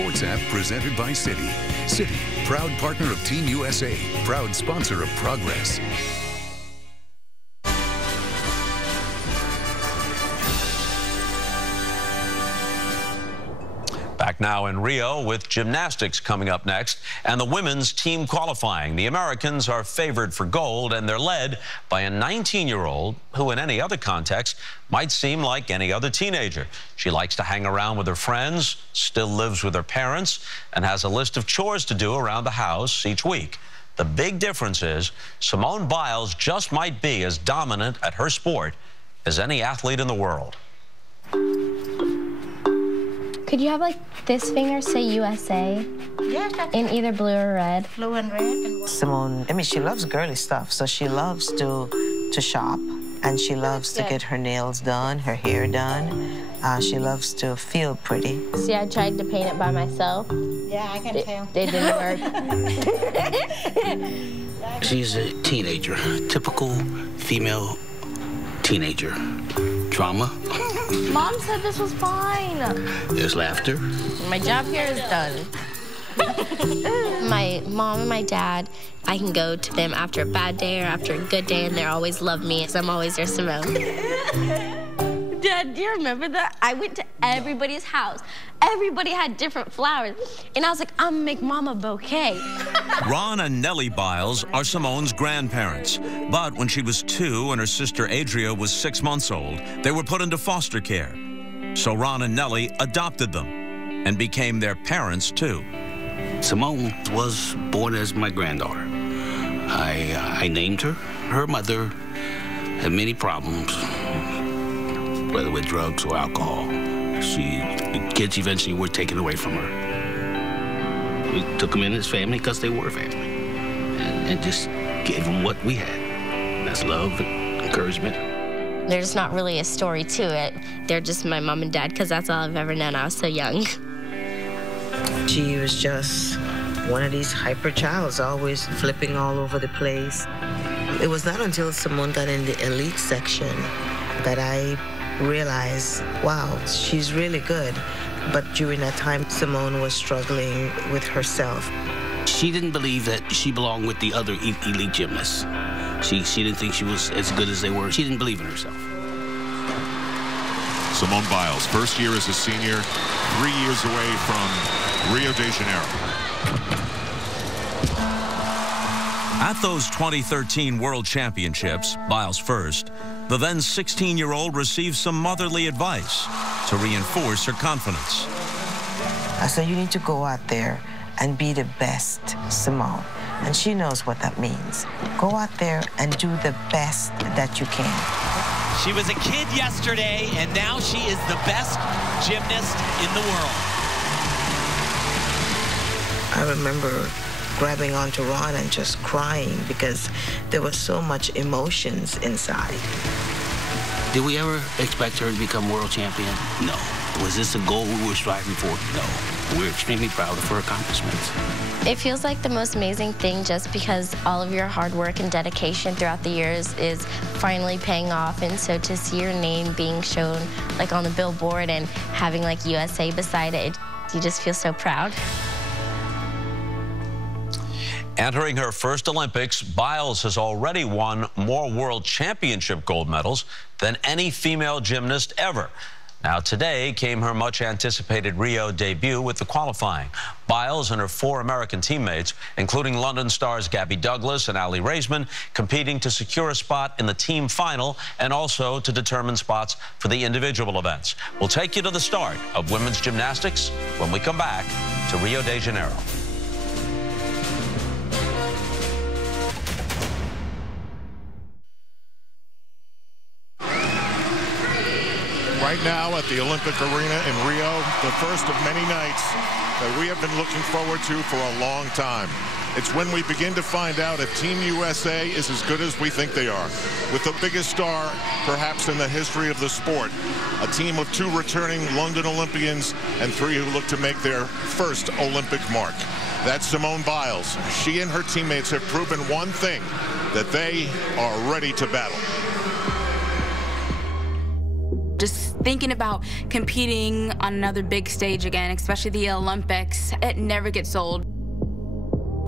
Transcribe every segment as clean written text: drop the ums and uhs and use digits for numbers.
Sports app presented by Citi. Citi, proud partner of Team USA, proud sponsor of Progress. Back now in Rio with gymnastics coming up next and the women's team qualifying. The Americans are favored for gold and they're led by a 19-year-old who in any other context might seem like any other teenager. She likes to hang around with her friends, still lives with her parents, and has a list of chores to do around the house each week. The big difference is Simone Biles just might be as dominant at her sport as any athlete in the world. Could you have like this finger say USA? Yes, that's in either blue or red. Blue and red. And Simone, I mean, she loves girly stuff, so she loves to shop, and she loves to get her nails done, her hair done. She loves to feel pretty. See, I tried to paint it by myself. Yeah, I can tell. It didn't work. She's a teenager, typical female teenager. Drama. Mom said this was fine. There's laughter. My job here is done. My mom and my dad, I can go to them after a bad day or after a good day, and they always love me, because I'm always their Simone. Dad, do you remember that? I went to everybody's house. Everybody had different flowers. And I was like, I'm gonna make Mom a bouquet. Ron and Nellie Biles are Simone's grandparents. But when she was 2 and her sister Adria was 6 months old, they were put into foster care. So Ron and Nellie adopted them and became their parents too. Simone was born as my granddaughter. I named her. Her mother had many problems, whether with drugs or alcohol. The kids eventually were taken away from her. We took them in as family because they were family, and just gave them what we had. That's love and encouragement. There's not really a story to it. They're just my mom and dad, because that's all I've ever known. I was so young. She was just one of these hyper childs, always flipping all over the place. It was not until Simone got in the elite section that I realized, wow, she's really good. But during that time, Simone was struggling with herself. She didn't believe that she belonged with the other elite gymnasts. She didn't think she was as good as they were. She didn't believe in herself. Simone Biles, first year as a senior, 3 years away from Rio de Janeiro. At those 2013 World Championships, Biles first, the then 16-year-old received some motherly advice to reinforce her confidence. I said, you need to go out there and be the best Simone. And she knows what that means. Go out there and do the best that you can. She was a kid yesterday, and now she is the best gymnast in the world. I remember grabbing onto Ron and just crying because there was so much emotions inside. Did we ever expect her to become world champion? No. Was this a goal we were striving for? No. We're extremely proud of her accomplishments. It feels like the most amazing thing, just because all of your hard work and dedication throughout the years is finally paying off. And so to see your name being shown like on the billboard and having like USA beside it, you just feel so proud. Entering her first Olympics, Biles has already won more World Championship gold medals than any female gymnast ever. Now, today came her much-anticipated Rio debut with the qualifying. Biles and her 4 American teammates, including London stars Gabby Douglas and Aly Raisman, competing to secure a spot in the team final and also to determine spots for the individual events. We'll take you to the start of women's gymnastics when we come back to Rio de Janeiro. Right now at the Olympic Arena in Rio, the first of many nights that we have been looking forward to for a long time. It's when we begin to find out if Team USA is as good as we think they are, with the biggest star perhaps in the history of the sport, a team of 2 returning London Olympians and 3 who look to make their first Olympic mark. That's Simone Biles. She and her teammates have proven one thing, that they are ready to battle. Just Thinking about competing on another big stage again, especially the Olympics, it never gets old.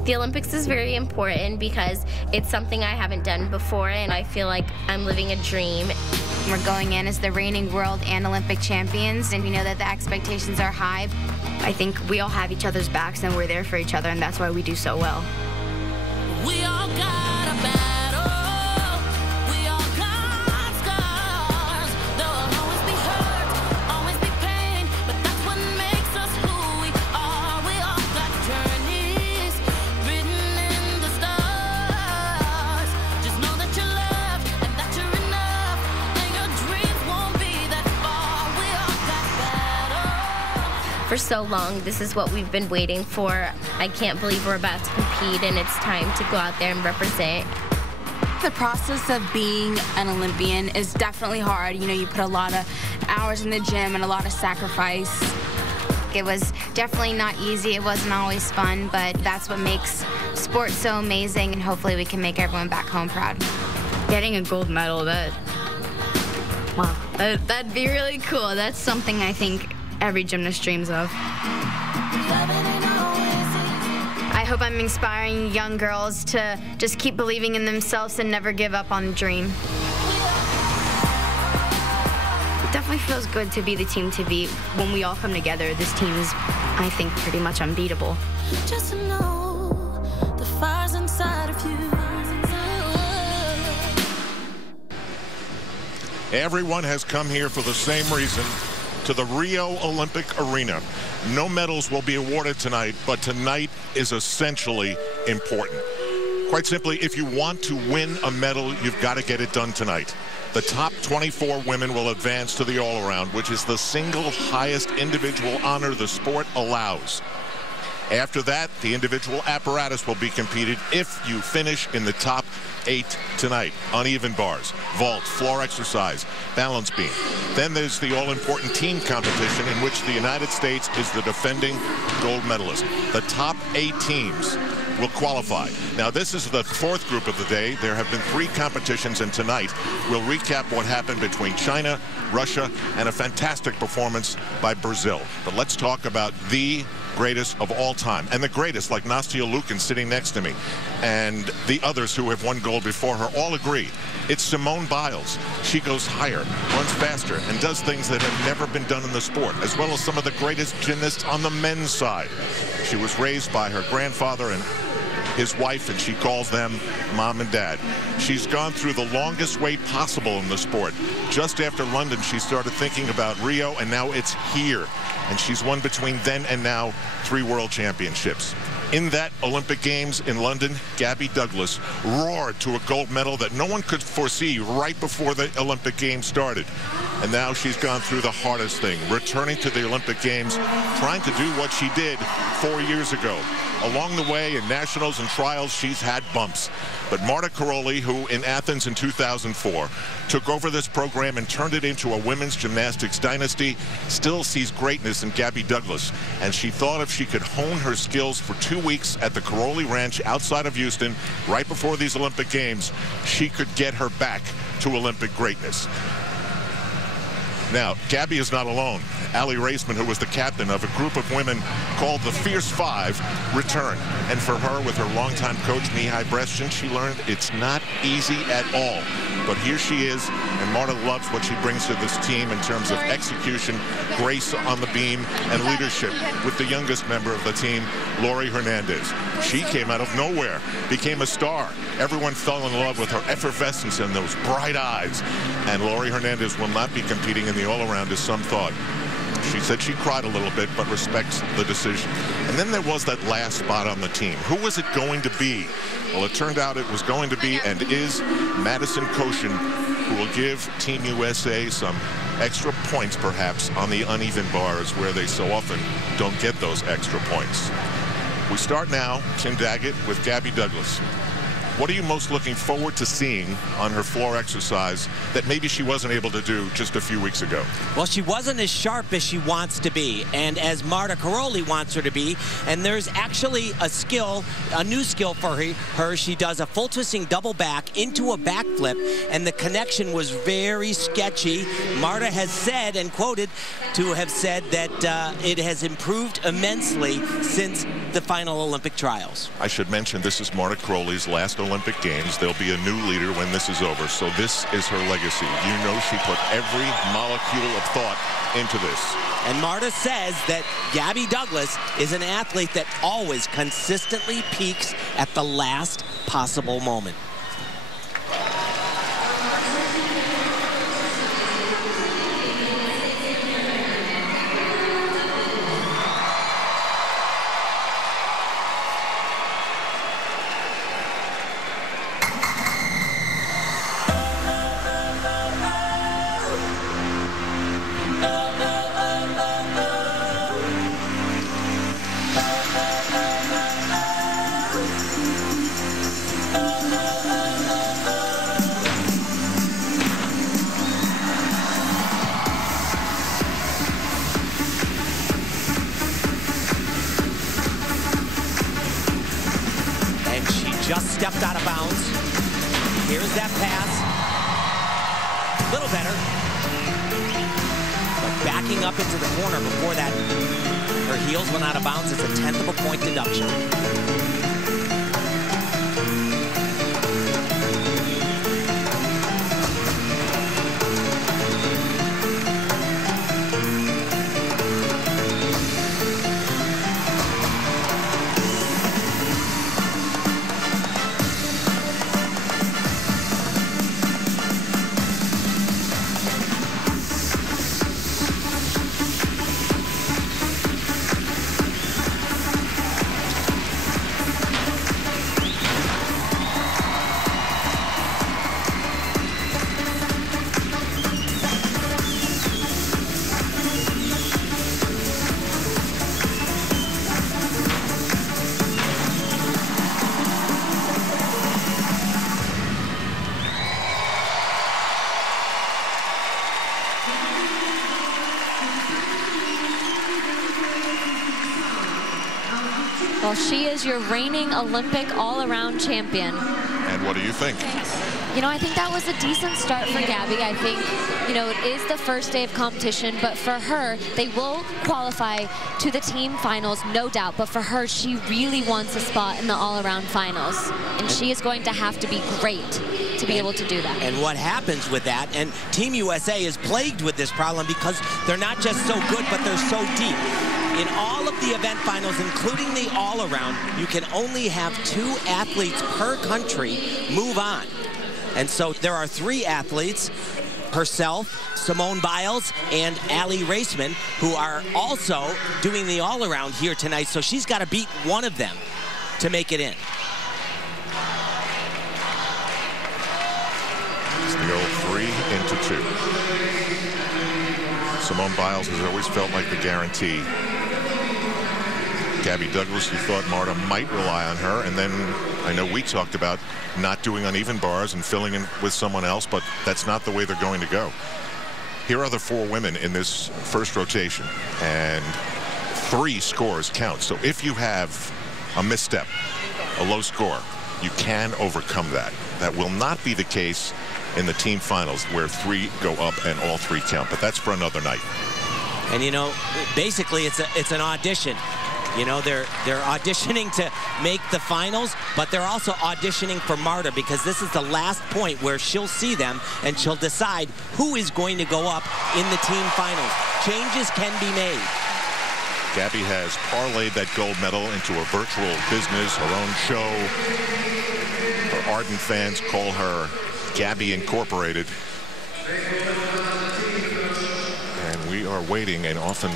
The Olympics is very important because it's something I haven't done before, and I feel like I'm living a dream. We're going in as the reigning world and Olympic champions, and we know that the expectations are high. I think we all have each other's backs, and we're there for each other, and that's why we do so well. We all got a battle. We all got scars. There'll always be hurt, always be pain, but that's what makes us who we are. We all got journeys written in the stars. Just know that you're loved and that you're enough, and your dreams won't be that far. We all got battles. For so long, this is what we've been waiting for. I can't believe we're about to compete, and it's time to go out there and represent. The process of being an Olympian is definitely hard. You know, you put a lot of hours in the gym and a lot of sacrifice. It was definitely not easy. It wasn't always fun, but that's what makes sports so amazing, and hopefully we can make everyone back home proud. Getting a gold medal, that'd be really cool. That's something I think every gymnast dreams of. I hope I'm inspiring young girls to just keep believing in themselves and never give up on a dream. It definitely feels good to be the team to beat. When we all come together, this team is, I think, pretty much unbeatable. Just to know the fire's inside of you. Everyone has come here for the same reason, to the Rio Olympic Arena. No medals will be awarded tonight, but tonight is essentially important. Quite simply, if you want to win a medal, you've got to get it done tonight. The top 24 women will advance to the all-around, which is the single highest individual honor the sport allows. After that, the individual apparatus will be competed if you finish in the top 8 tonight. Uneven bars, vault, floor exercise, balance beam. Then there's the all-important team competition in which the United States is the defending gold medalist. The top 8 teams will qualify. Now, this is the 4th group of the day. There have been 3 competitions, and tonight we'll recap what happened between China, Russia, and a fantastic performance by Brazil. But let's talk about the greatest of all time, and the greatest, like Nastia Liukin sitting next to me, and the others who have won gold before her, all agree. It's Simone Biles. She goes higher, runs faster, and does things that have never been done in the sport, as well as some of the greatest gymnasts on the men's side. She was raised by her grandfather and his wife, and she calls them mom and dad. She's gone through the longest wait possible in the sport. Just after London, she started thinking about Rio, and now it's here. And she's won between then and now 3 world championships. In that Olympic Games in London, Gabby Douglas roared to a gold medal that no one could foresee right before the Olympic Games started. And now she's gone through the hardest thing, returning to the Olympic Games, trying to do what she did 4 years ago. Along the way, in nationals and trials, she's had bumps. But Marta Karolyi, who in Athens in 2004 took over this program and turned it into a women's gymnastics dynasty, still sees greatness in Gabby Douglas. And she thought if she could hone her skills for 2 weeks at the Karolyi Ranch outside of Houston, right before these Olympic Games, she could get her back to Olympic greatness. Now, Gabby is not alone. Allie Raceman, who was the captain of a group of women called the Fierce Five, returned. And for her, with her longtime coach, Mihai Brescian, she learned it's not easy at all. But here she is, and Marta loves what she brings to this team in terms of execution, grace on the beam, and leadership with the youngest member of the team, Lori Hernandez. She came out of nowhere, became a star. Everyone fell in love with her effervescence and those bright eyes. And Lori Hernandez will not be competing in the all-around, as some thought. She said she cried a little bit, but respects the decision. And then there was that last spot on the team. Who was it going to be? Well, it turned out it was going to be and is Madison Koshin, who will give Team USA some extra points, perhaps, on the uneven bars where they so often don't get those extra points. We start now, Tim Daggett, with Gabby Douglas. What are you most looking forward to seeing on her floor exercise that maybe she wasn't able to do just a few weeks ago? Well, she wasn't as sharp as she wants to be, and as Marta Karolyi wants her to be. And there's actually a new skill for her. She does a full twisting double back into a backflip, and the connection was very sketchy. Marta has said, and quoted to have said, that it has improved immensely since the final Olympic trials. I should mention this is Marta Karolyi's last Olympic Games. There'll be a new leader when this is over. So this is her legacy. You know she put every molecule of thought into this. And Marta says that Gabby Douglas is an athlete that always consistently peaks at the last possible moment. Just stepped out of bounds. Here's that pass. A little better. But backing up into the corner before that, her heels went out of bounds. It's a 1/10 of a point deduction. Well, she is your reigning Olympic all-around champion. And what do you think? You know, I think that was a decent start for Gabby. I think, you know, it is the first day of competition, but for her, they will qualify to the team finals, no doubt. But for her, she really wants a spot in the all-around finals. And she is going to have to be great to be able to do that. And what happens with that, and Team USA is plagued with this problem because they're not just so good, but they're so deep. In all of the event finals, including the all-around, you can only have 2 athletes per country move on. And so there are 3 athletes, herself, Simone Biles, and Allie Raceman, who are also doing the all-around here tonight. So she's got to beat one of them to make it in. It's the old 3 into 2. Simone Biles has always felt like the guarantee. Gabby Douglas, you thought Marta might rely on her, and then I know we talked about not doing uneven bars and filling in with someone else, but that's not the way they're going to go. Here are the 4 women in this first rotation, and 3 scores count. So if you have a misstep, a low score, you can overcome that. That will not be the case in the team finals, where 3 go up and all 3 count, but that's for another night. And you know, basically it's an audition. You know, they're auditioning to make the finals, but they're also auditioning for Marta, because this is the last point where she'll see them and she'll decide who is going to go up in the team finals. Changes can be made. Gabby has parlayed that gold medal into a virtual business, her own show. Her ardent fans call her Gabby Incorporated. And we are waiting, and often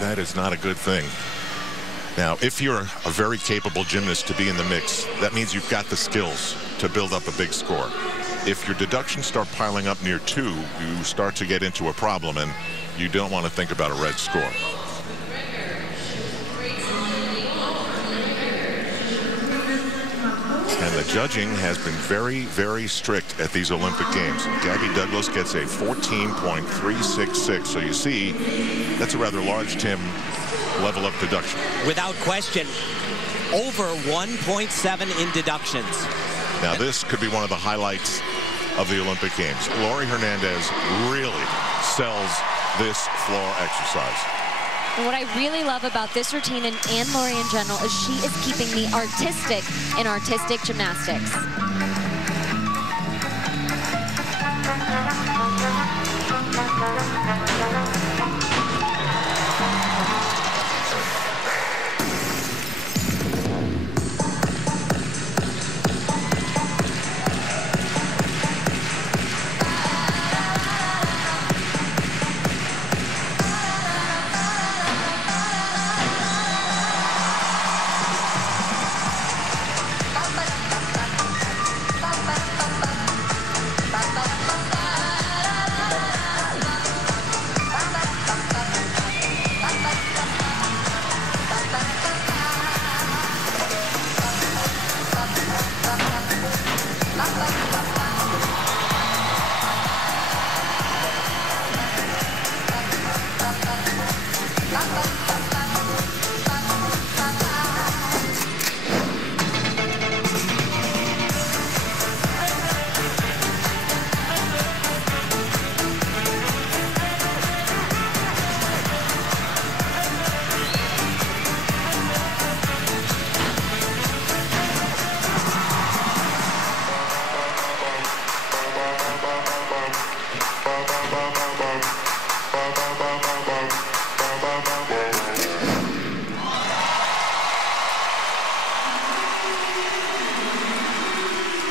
that is not a good thing. Now, if you're a very capable gymnast to be in the mix, that means you've got the skills to build up a big score. If your deductions start piling up near 2, you start to get into a problem, and you don't want to think about a red score. And judging has been very, very strict at these Olympic Games. Gabby Douglas gets a 14.366. So you see, that's a rather large, Tim, level of deduction. Without question, over 1.7 in deductions. Now, this could be one of the highlights of the Olympic Games. Laurie Hernandez really sells this floor exercise. And what I really love about this routine and Laurie in general is she is keeping the artistic in artistic gymnastics.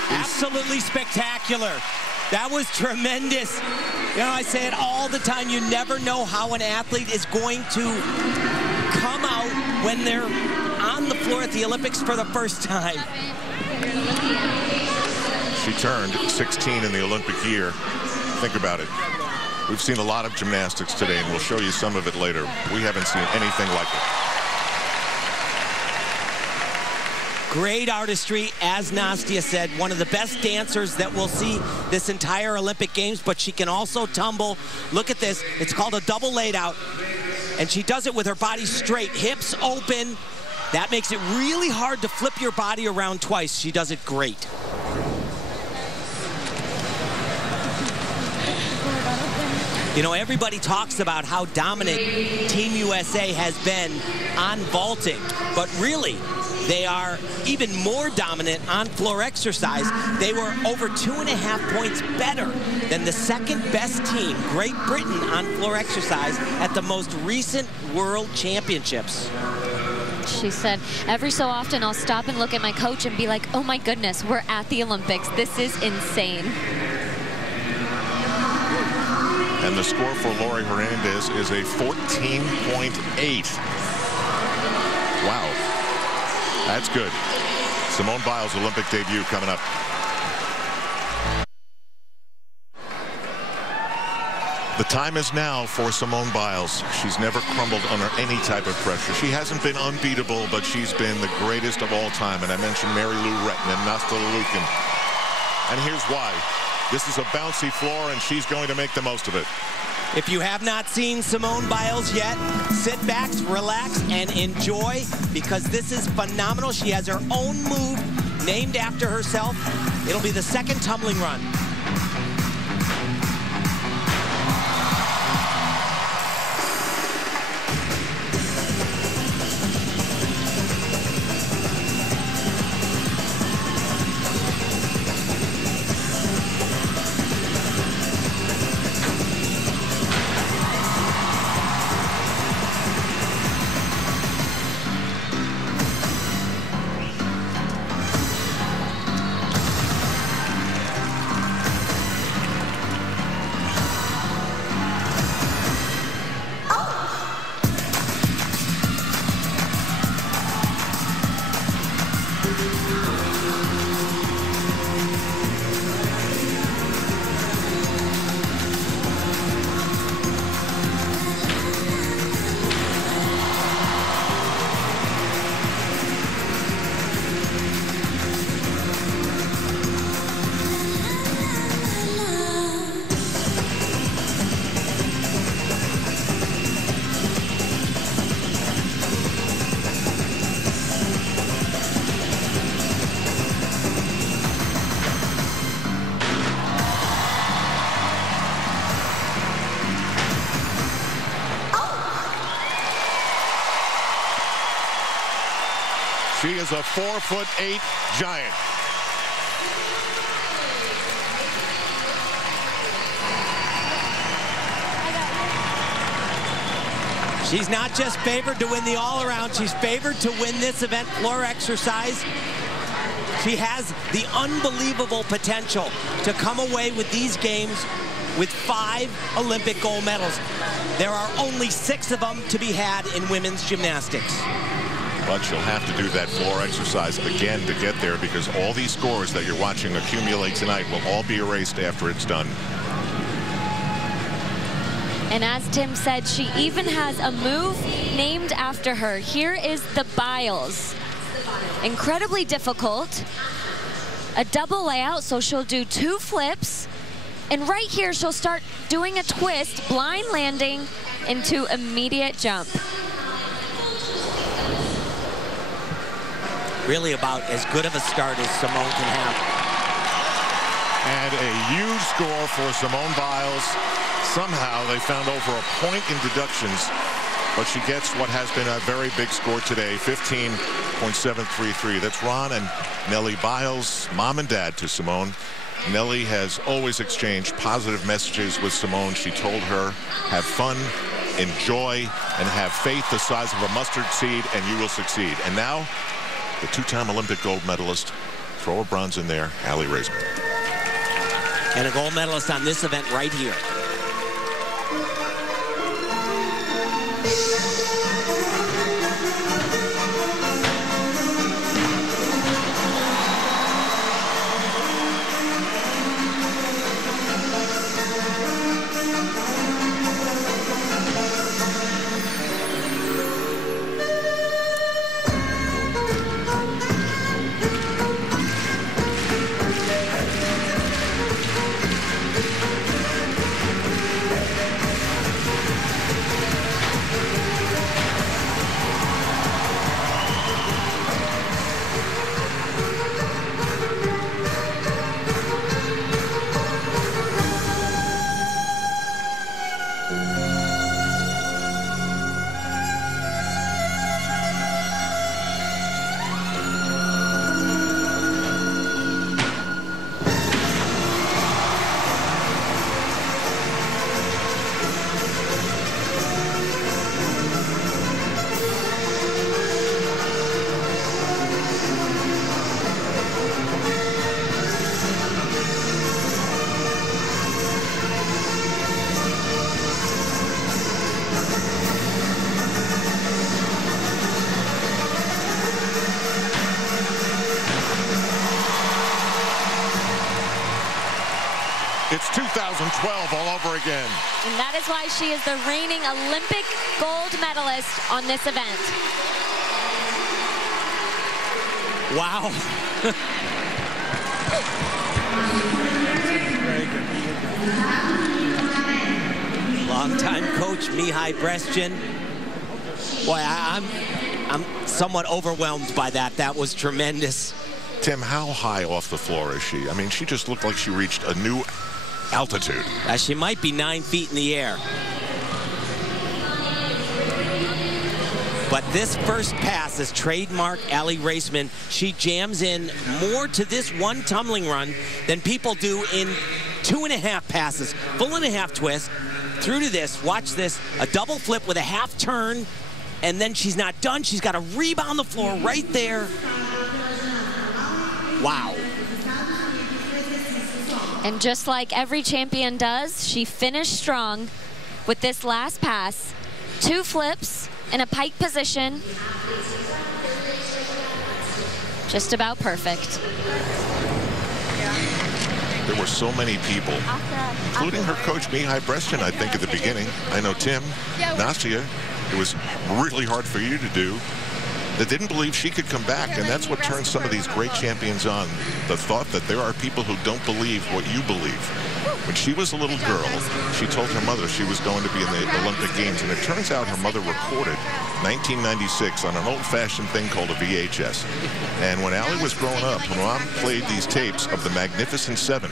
Absolutely spectacular. That was tremendous. You know, I say it all the time, you never know how an athlete is going to come out when they're on the floor at the Olympics for the first time. She turned 16 in the Olympic year. Think about it. We've seen a lot of gymnastics today, and we'll show you some of it later. We haven't seen anything like it. Great artistry, as Nastia said, one of the best dancers that we'll see this entire Olympic Games, but she can also tumble. Look at this, it's called a double laid out, and she does it with her body straight, hips open. That makes it really hard to flip your body around twice. She does it great. You know, everybody talks about how dominant Team USA has been on vaulting, but really, they are even more dominant on floor exercise. They were over 2.5 points better than the second best team, Great Britain, on floor exercise at the most recent World Championships. She said, every so often I'll stop and look at my coach and be like, oh my goodness, we're at the Olympics. This is insane. And the score for Laurie Hernandez is a 14.8. Wow. That's good. Simone Biles' Olympic debut coming up. The time is now for Simone Biles. She's never crumbled under any type of pressure. She hasn't been unbeatable, but she's been the greatest of all time. And I mentioned Mary Lou Retton and Nasta Lukin. And here's why. This is a bouncy floor, and she's going to make the most of it. If you have not seen Simone Biles yet, sit back, relax, and enjoy, because this is phenomenal. She has her own move named after herself. It'll be the second tumbling run. She is a 4'8" giant. She's not just favored to win the all-around, she's favored to win this event floor exercise. She has the unbelievable potential to come away with these games with 5 Olympic gold medals. There are only 6 of them to be had in women's gymnastics. But she'll have to do that floor exercise again to get there, because all these scores that you're watching accumulate tonight will all be erased after it's done. And as Tim said, she even has a move named after her. Here is the Biles. Incredibly difficult. A double layout, so she'll do 2 flips. And right here, she'll start doing a twist, blind landing into immediate jump. Really about as good of a start as Simone can have. And a huge score for Simone Biles. Somehow they found over a point in deductions, but she gets what has been a very big score today, 15.733. That's Ron and Nellie Biles, mom and dad to Simone. Nellie has always exchanged positive messages with Simone. She told her, have fun, enjoy, and have faith the size of a mustard seed, and you will succeed. And now, the 2-time Olympic gold medalist, throw a bronze in there, Aly Raisman. And a gold medalist on this event right here. It's 2012 all over again. And that is why she is the reigning Olympic gold medalist on this event. Wow. Longtime coach Mihai Brescian. Boy, I'm somewhat overwhelmed by that. That was tremendous. Tim, how high off the floor is she? I mean, she just looked like she reached a new altitude. She might be 9 feet in the air. But this first pass is trademark Aly Raisman. She jams in more to this one tumbling run than people do in 2.5 passes. Full and a half twist through to this. Watch this. A double flip with a half turn. And then she's not done. She's got to rebound the floor right there. Wow. And just like every champion does, she finished strong with this last pass. 2 flips in a pike position. Just about perfect. There were so many people, including her coach Mihai Brescian, I think, at the beginning. I know Tim, Nastia, it was really hard for you to do, that didn't believe she could come back, and that's what turns some of these great champions on. The thought that there are people who don't believe what you believe. When she was a little girl, she told her mother she was going to be in the Olympic Games, and it turns out her mother recorded 1996 on an old-fashioned thing called a VHS. And when Aly was growing up, when Mom played these tapes of the Magnificent Seven,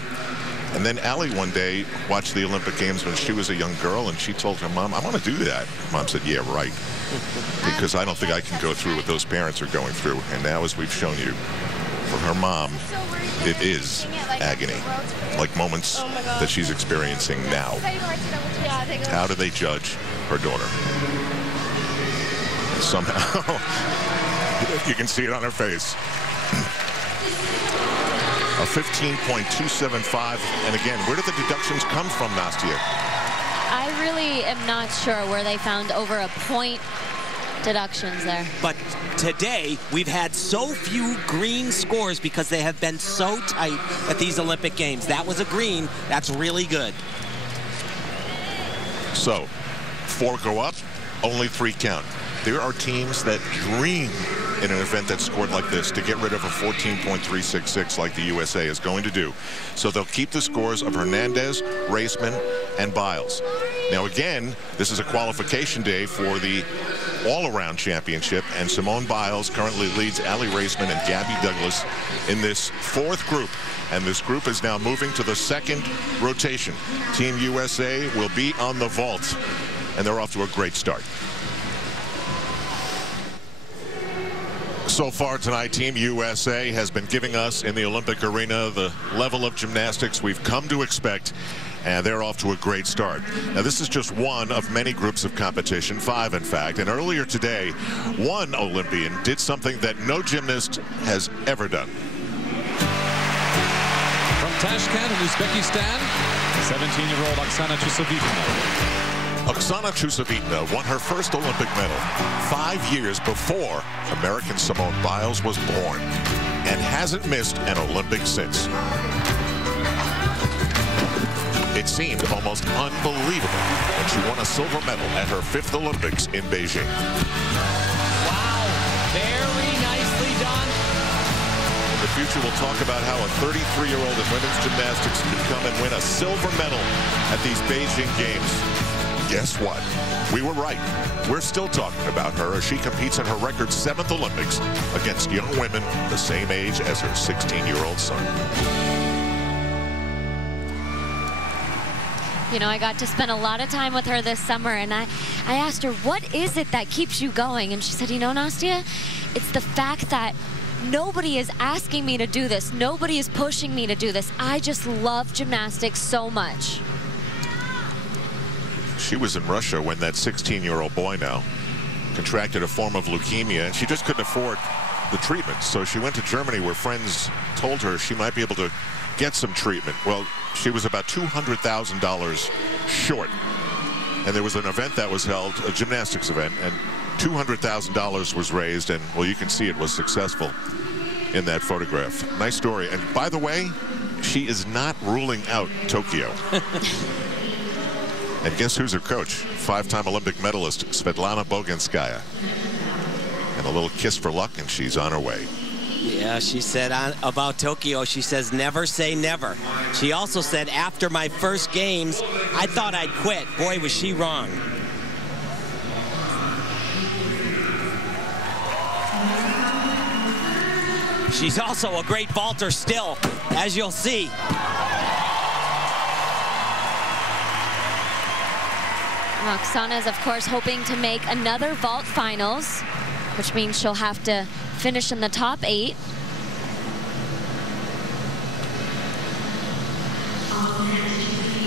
And then Allie one day watched the Olympic Games when she was a young girl, and she told her mom, I want to do that. Mom said, yeah, right. Because I don't think I can go through what those parents are going through. And now, as we've shown you, for her mom, it is agony. Like moments that she's experiencing now. How do they judge her daughter? And somehow, you can see it on her face. A 15.275, and again, where did the deductions come from, Nastia? I really am not sure where they found over a point deductions there. But today, we've had so few green scores because they have been so tight at these Olympic Games. That was a green. That's really good. So, 4 go up, only 3 count. There are teams that dream in an event that's scored like this to get rid of a 14.366 like the USA is going to do. So they'll keep the scores of Hernandez, Raceman, and Biles. Now again, this is a qualification day for the all-around championship, and Simone Biles currently leads Allie Raceman and Gabby Douglas in this 4th group. And this group is now moving to the 2nd rotation. Team USA will be on the vault, and they're off to a great start. So far tonight, Team USA has been giving us in the Olympic arena the level of gymnastics we've come to expect, and they're off to a great start. Now, this is just one of many groups of competition, 5 in fact, and earlier today, one Olympian did something that no gymnast has ever done. From Tashkent in Uzbekistan, 17-year-old Oksana Chusovitna. Oksana Chusovitna won her first Olympic medal 5 years before American Simone Biles was born and hasn't missed an Olympic since. It seemed almost unbelievable when she won a silver medal at her 5th Olympics in Beijing. Wow, very nicely done. In the future, we'll talk about how a 33-year-old in women's gymnastics can come and win a silver medal at these Beijing Games. Guess what? We were right. We're still talking about her as she competes in her record 7th Olympics against young women the same age as her 16-year-old son. You know, I got to spend a lot of time with her this summer, and I asked her, what is it that keeps you going? And she said, you know, Nastia, it's the fact that nobody is asking me to do this. Nobody is pushing me to do this. I just love gymnastics so much. She was in Russia when that 16-year-old boy now contracted a form of leukemia, and she just couldn't afford the treatment. So she went to Germany, where friends told her she might be able to get some treatment. Well, she was about $200,000 short. And there was an event that was held, a gymnastics event, and $200,000 was raised, and, well, you can see it was successful in that photograph. Nice story. And by the way, she is not ruling out Tokyo. And guess who's her coach? 5-time Olympic medalist Svetlana Boginskaya. And a little kiss for luck, and she's on her way. Yeah, she said about Tokyo, she says, never say never. She also said, after my first games, I thought I'd quit. Boy, was she wrong. She's also a great vaulter still, as you'll see. Oksana is, of course, hoping to make another vault finals, which means she'll have to finish in the top 8.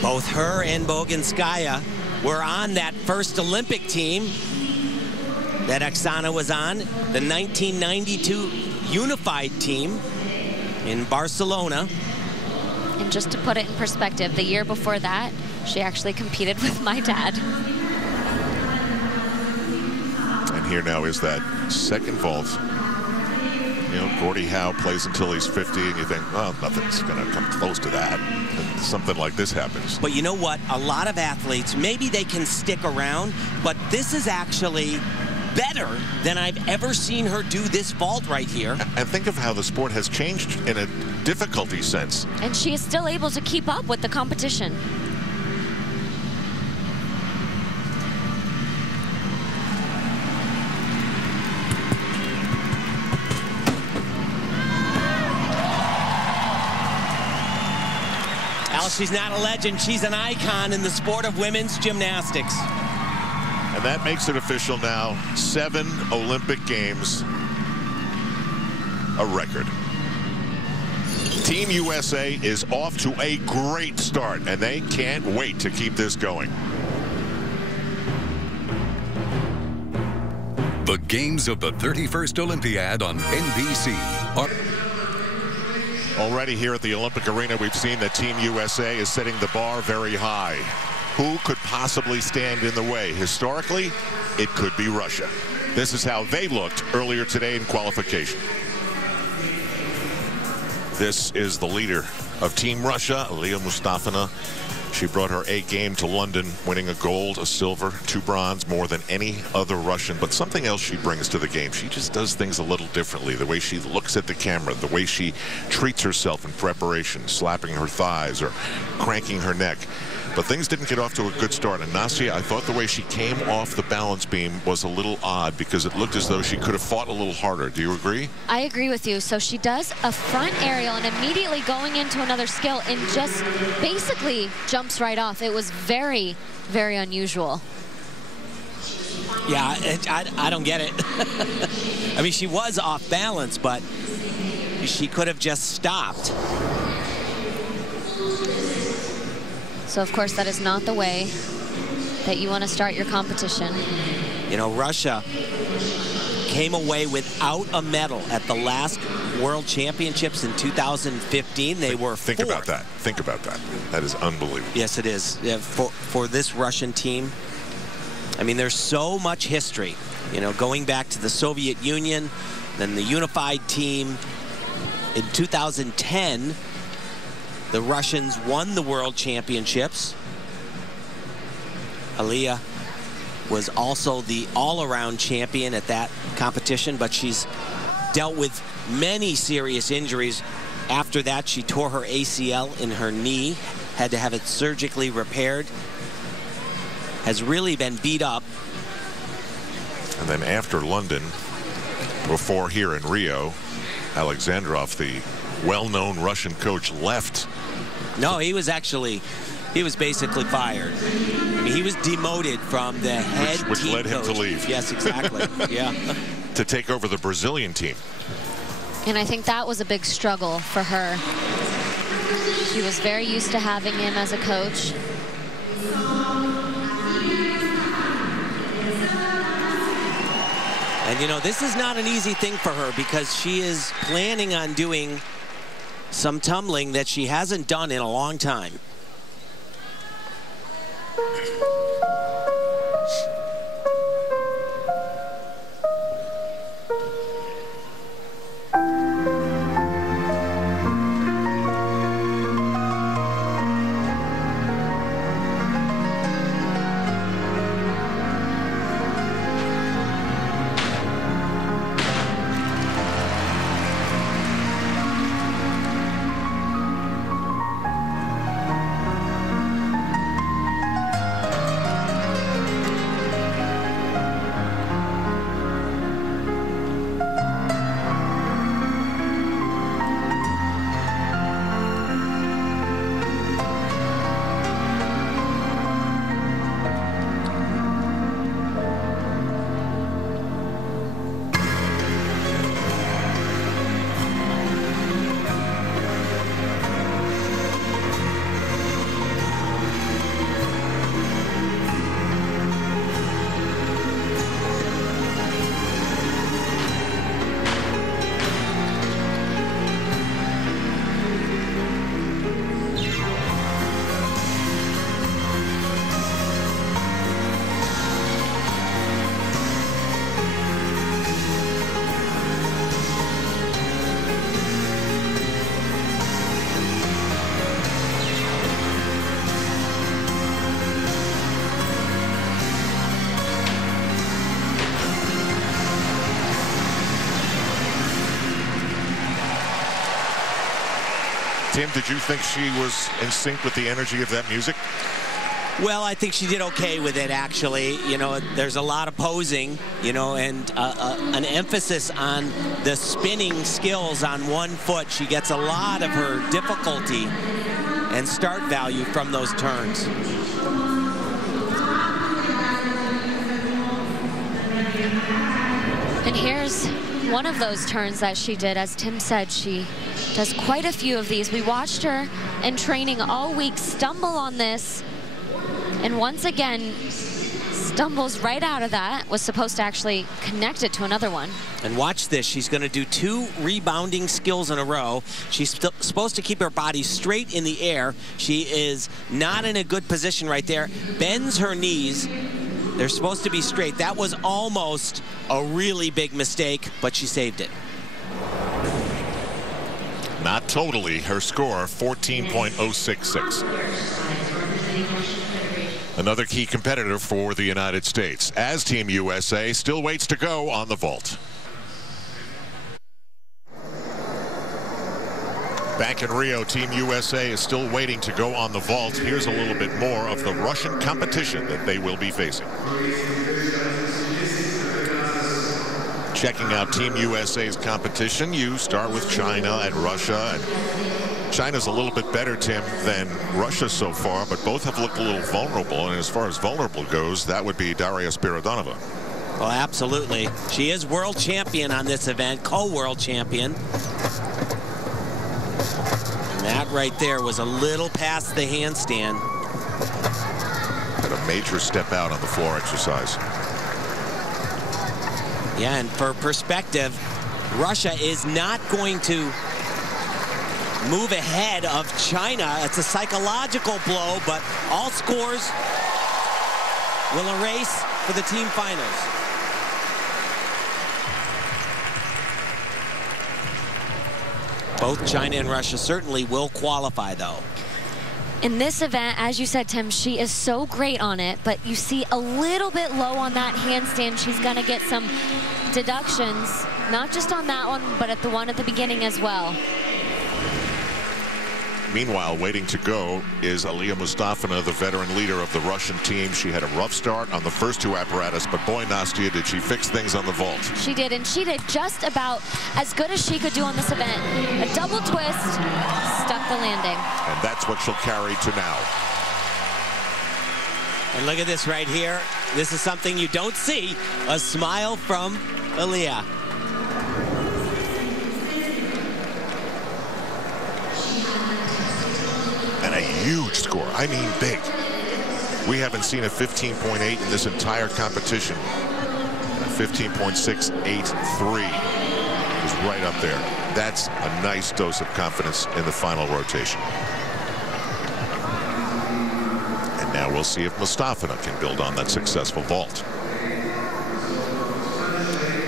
Both her and Boginskaya were on that first Olympic team that Oksana was on, the 1992 unified team in Barcelona. And just to put it in perspective, the year before that, she actually competed with my dad. And here now is that second vault. You know, Gordie Howe plays until he's 50, and you think, well, nothing's going to come close to that. And something like this happens. But you know what? A lot of athletes, maybe they can stick around, but this is actually better than I've ever seen her do this vault right here. And think of how the sport has changed in a difficulty sense. And she is still able to keep up with the competition. Well, she's not a legend. She's an icon in the sport of women's gymnastics. And that makes it official now. 7 Olympic Games. A record. Team USA is off to a great start, and they can't wait to keep this going. The games of the 31st Olympiad on NBC are... Already here at the Olympic Arena, we've seen that Team USA is setting the bar very high. Who could possibly stand in the way? Historically, it could be Russia. This is how they looked earlier today in qualification. This is the leader of Team Russia, Aliya Mustafina. She brought her A game to London, winning a gold, a silver, 2 bronze, more than any other Russian. But something else she brings to the game. She just does things a little differently. The way she looks at the camera, the way she treats herself in preparation, slapping her thighs or cranking her neck. But things didn't get off to a good start. And Nastia, I thought the way she came off the balance beam was a little odd because it looked as though she could have fought a little harder. Do you agree? I agree with you. So she does a front aerial and immediately going into another skill and just basically jumps right off. It was very, very unusual. Yeah, I don't get it. I mean, she was off balance, but she could have just stopped. So, of course, that is not the way that you want to start your competition. You know, Russia came away without a medal at the last World Championships in 2015. They were Think fourth. about that. Think about that. That is unbelievable. Yes, it is. Yeah, for this Russian team, I mean, there's so much history. You know, going back to the Soviet Union, then the unified team. In 2010, the Russians won the World Championships. Aliya was also the all-around champion at that competition, but she's dealt with many serious injuries. After that, she tore her ACL in her knee, had to have it surgically repaired, has really been beat up. And then after London, before here in Rio, Alexandrov, the well-known Russian coach, left. No, he was basically fired. I mean, he was demoted from the head which team led him coach. to leave. Yes, exactly. Yeah. To take over the Brazilian team. And I think that was a big struggle for her. She was very used to having him as a coach. And, you know, this is not an easy thing for her because she is planning on doing some tumbling that she hasn't done in a long time. Tim, did you think she was in sync with the energy of that music? Well, I think she did okay with it, actually. You know, there's a lot of posing, you know, and an emphasis on the spinning skills on one foot. She gets a lot of her difficulty and start value from those turns. And here's one of those turns that she did. As Tim said, she does quite a few of these. We watched her in training all week stumble on this, and once again stumbles right out of that. Was supposed to actually connect it to another one. And watch this. She's going to do 2 rebounding skills in a row. She's supposed to keep her body straight in the air. She is not in a good position right there. Bends her knees. They're supposed to be straight. That was almost a really big mistake, but she saved it. Not totally. Her score, 14.066. Another key competitor for the United States, as Team USA still waits to go on the vault. Back in Rio, Team USA is still waiting to go on the vault. Here's a little bit more of the Russian competition that they will be facing. Checking out Team USA's competition, you start with China and Russia. And China's a little bit better, Tim, than Russia so far, but both have looked a little vulnerable. And as far as vulnerable goes, that would be Daria Spiridonova. Well, absolutely. She is world champion on this event, co-world champion. And that right there was a little past the handstand. Had a major step out on the floor exercise. Yeah, and for perspective, Russia is not going to move ahead of China. It's a psychological blow, but all scores will erase for the team finals. Both China and Russia certainly will qualify, though. In this event, as you said, Tim, she is so great on it, but you see a little bit low on that handstand. She's going to get some deductions, not just on that one, but at the one at the beginning as well. Meanwhile, waiting to go is Aliyah Mustafina, the veteran leader of the Russian team. She had a rough start on the first 2 apparatus, but boy, Nastia, did she fix things on the vault. She did, and she did just about as good as she could do on this event. A double twist, stuck the landing. And that's what she'll carry to now. And look at this right here. This is something you don't see. A smile from Aliyah. And a huge score. I mean big. We haven't seen a 15.8 in this entire competition. 15.683 is right up there. That's a nice dose of confidence in the final rotation. And now we'll see if Mustafina can build on that successful vault.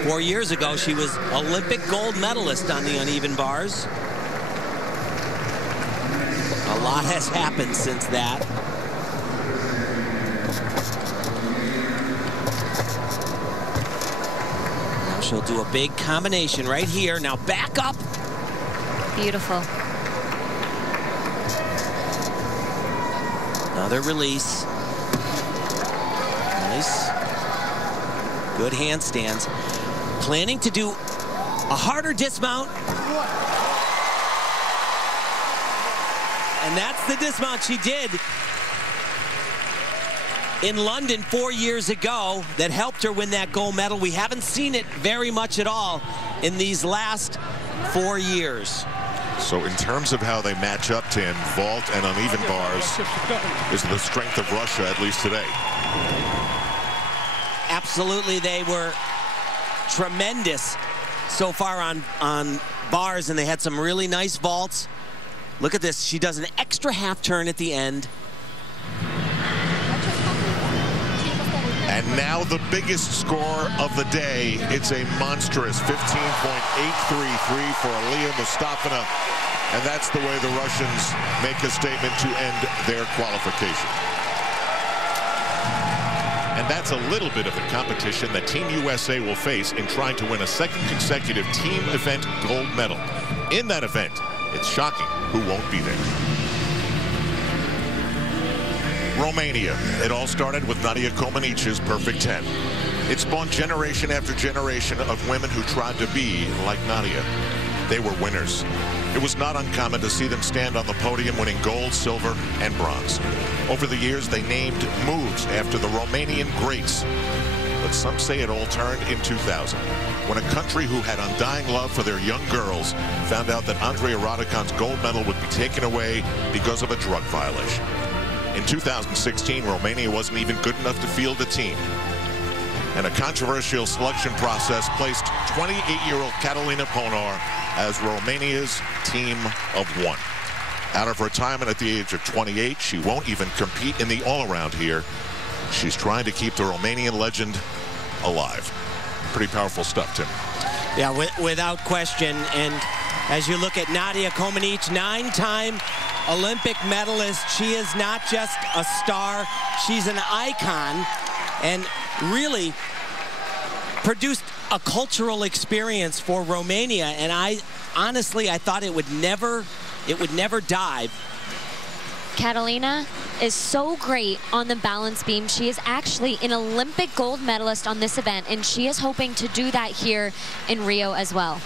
4 years ago, she was Olympic gold medalist on the uneven bars. A lot has happened since that. Now she'll do a big combination right here. Now back up. Beautiful. Another release. Nice. Good handstands. Planning to do a harder dismount. And that's the dismount she did in London 4 years ago that helped her win that gold medal. We haven't seen it very much at all in these last 4 years. So in terms of how they match up, Tim, vault and uneven bars is the strength of Russia, at least today. Absolutely, they were tremendous so far on bars, and they had some really nice vaults. Look at this. She does an extra half turn at the end. And now the biggest score of the day. It's a monstrous 15.833 for Aliyah Mustafina. And that's the way the Russians make a statement to end their qualification. And that's a little bit of the competition that Team USA will face in trying to win a second consecutive team event gold medal. In that event, it's shocking who won't be there. Romania. It all started with Nadia Comaneci's perfect 10. It spawned generation after generation of women who tried to be like Nadia. they were winners. It was not uncommon to see them stand on the podium winning gold, silver, and bronze. Over the years, they named moves after the Romanian greats. But some say it all turned in 2000, when a country who had undying love for their young girls found out that Andrea Rodican's gold medal would be taken away because of a drug violation. In 2016, Romania wasn't even good enough to field a team. And a controversial selection process placed 28-year-old Catalina Ponar as Romania's team of one. Out of retirement at the age of 28, she won't even compete in the all-around here. She's trying to keep the Romanian legend alive. Pretty powerful stuff, Tim. Yeah, without question. And as you look at Nadia Comaneci, 9-time Olympic medalist, she is not just a star, she's an icon, and really produced a cultural experience for Romania. And I thought it would never die. Catalina is so great on the balance beam. She is actually an Olympic gold medalist on this event, and she is hoping to do that here in Rio as well.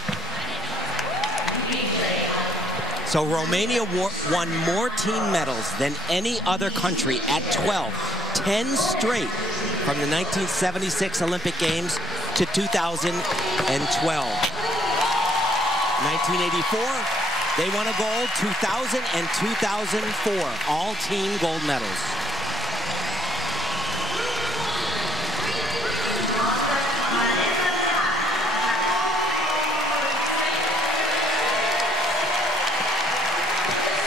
So Romania won more team medals than any other country at 12, 10 straight from the 1976 Olympic Games to 2012. 1984, they won a gold, 2000 and 2004, all team gold medals.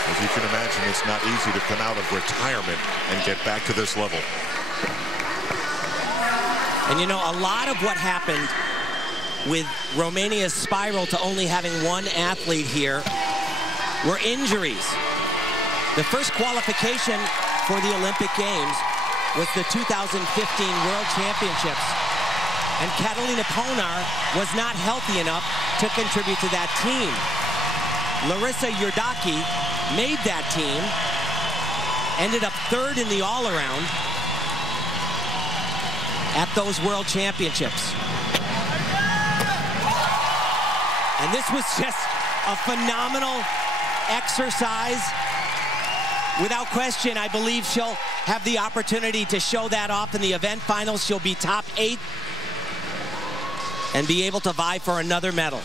As you can imagine, it's not easy to come out of retirement and get back to this level. And you know, a lot of what happened with Romania's spiral to only having one athlete here were injuries. The first qualification for the Olympic Games was the 2015 World Championships. And Catalina Ponar was not healthy enough to contribute to that team. Larissa Yurdaki made that team, ended up third in the all-around at those World Championships. And this was just a phenomenal exercise. Without question, I believe she'll have the opportunity to show that off in the event finals. She'll be top 8 and be able to vie for another medal.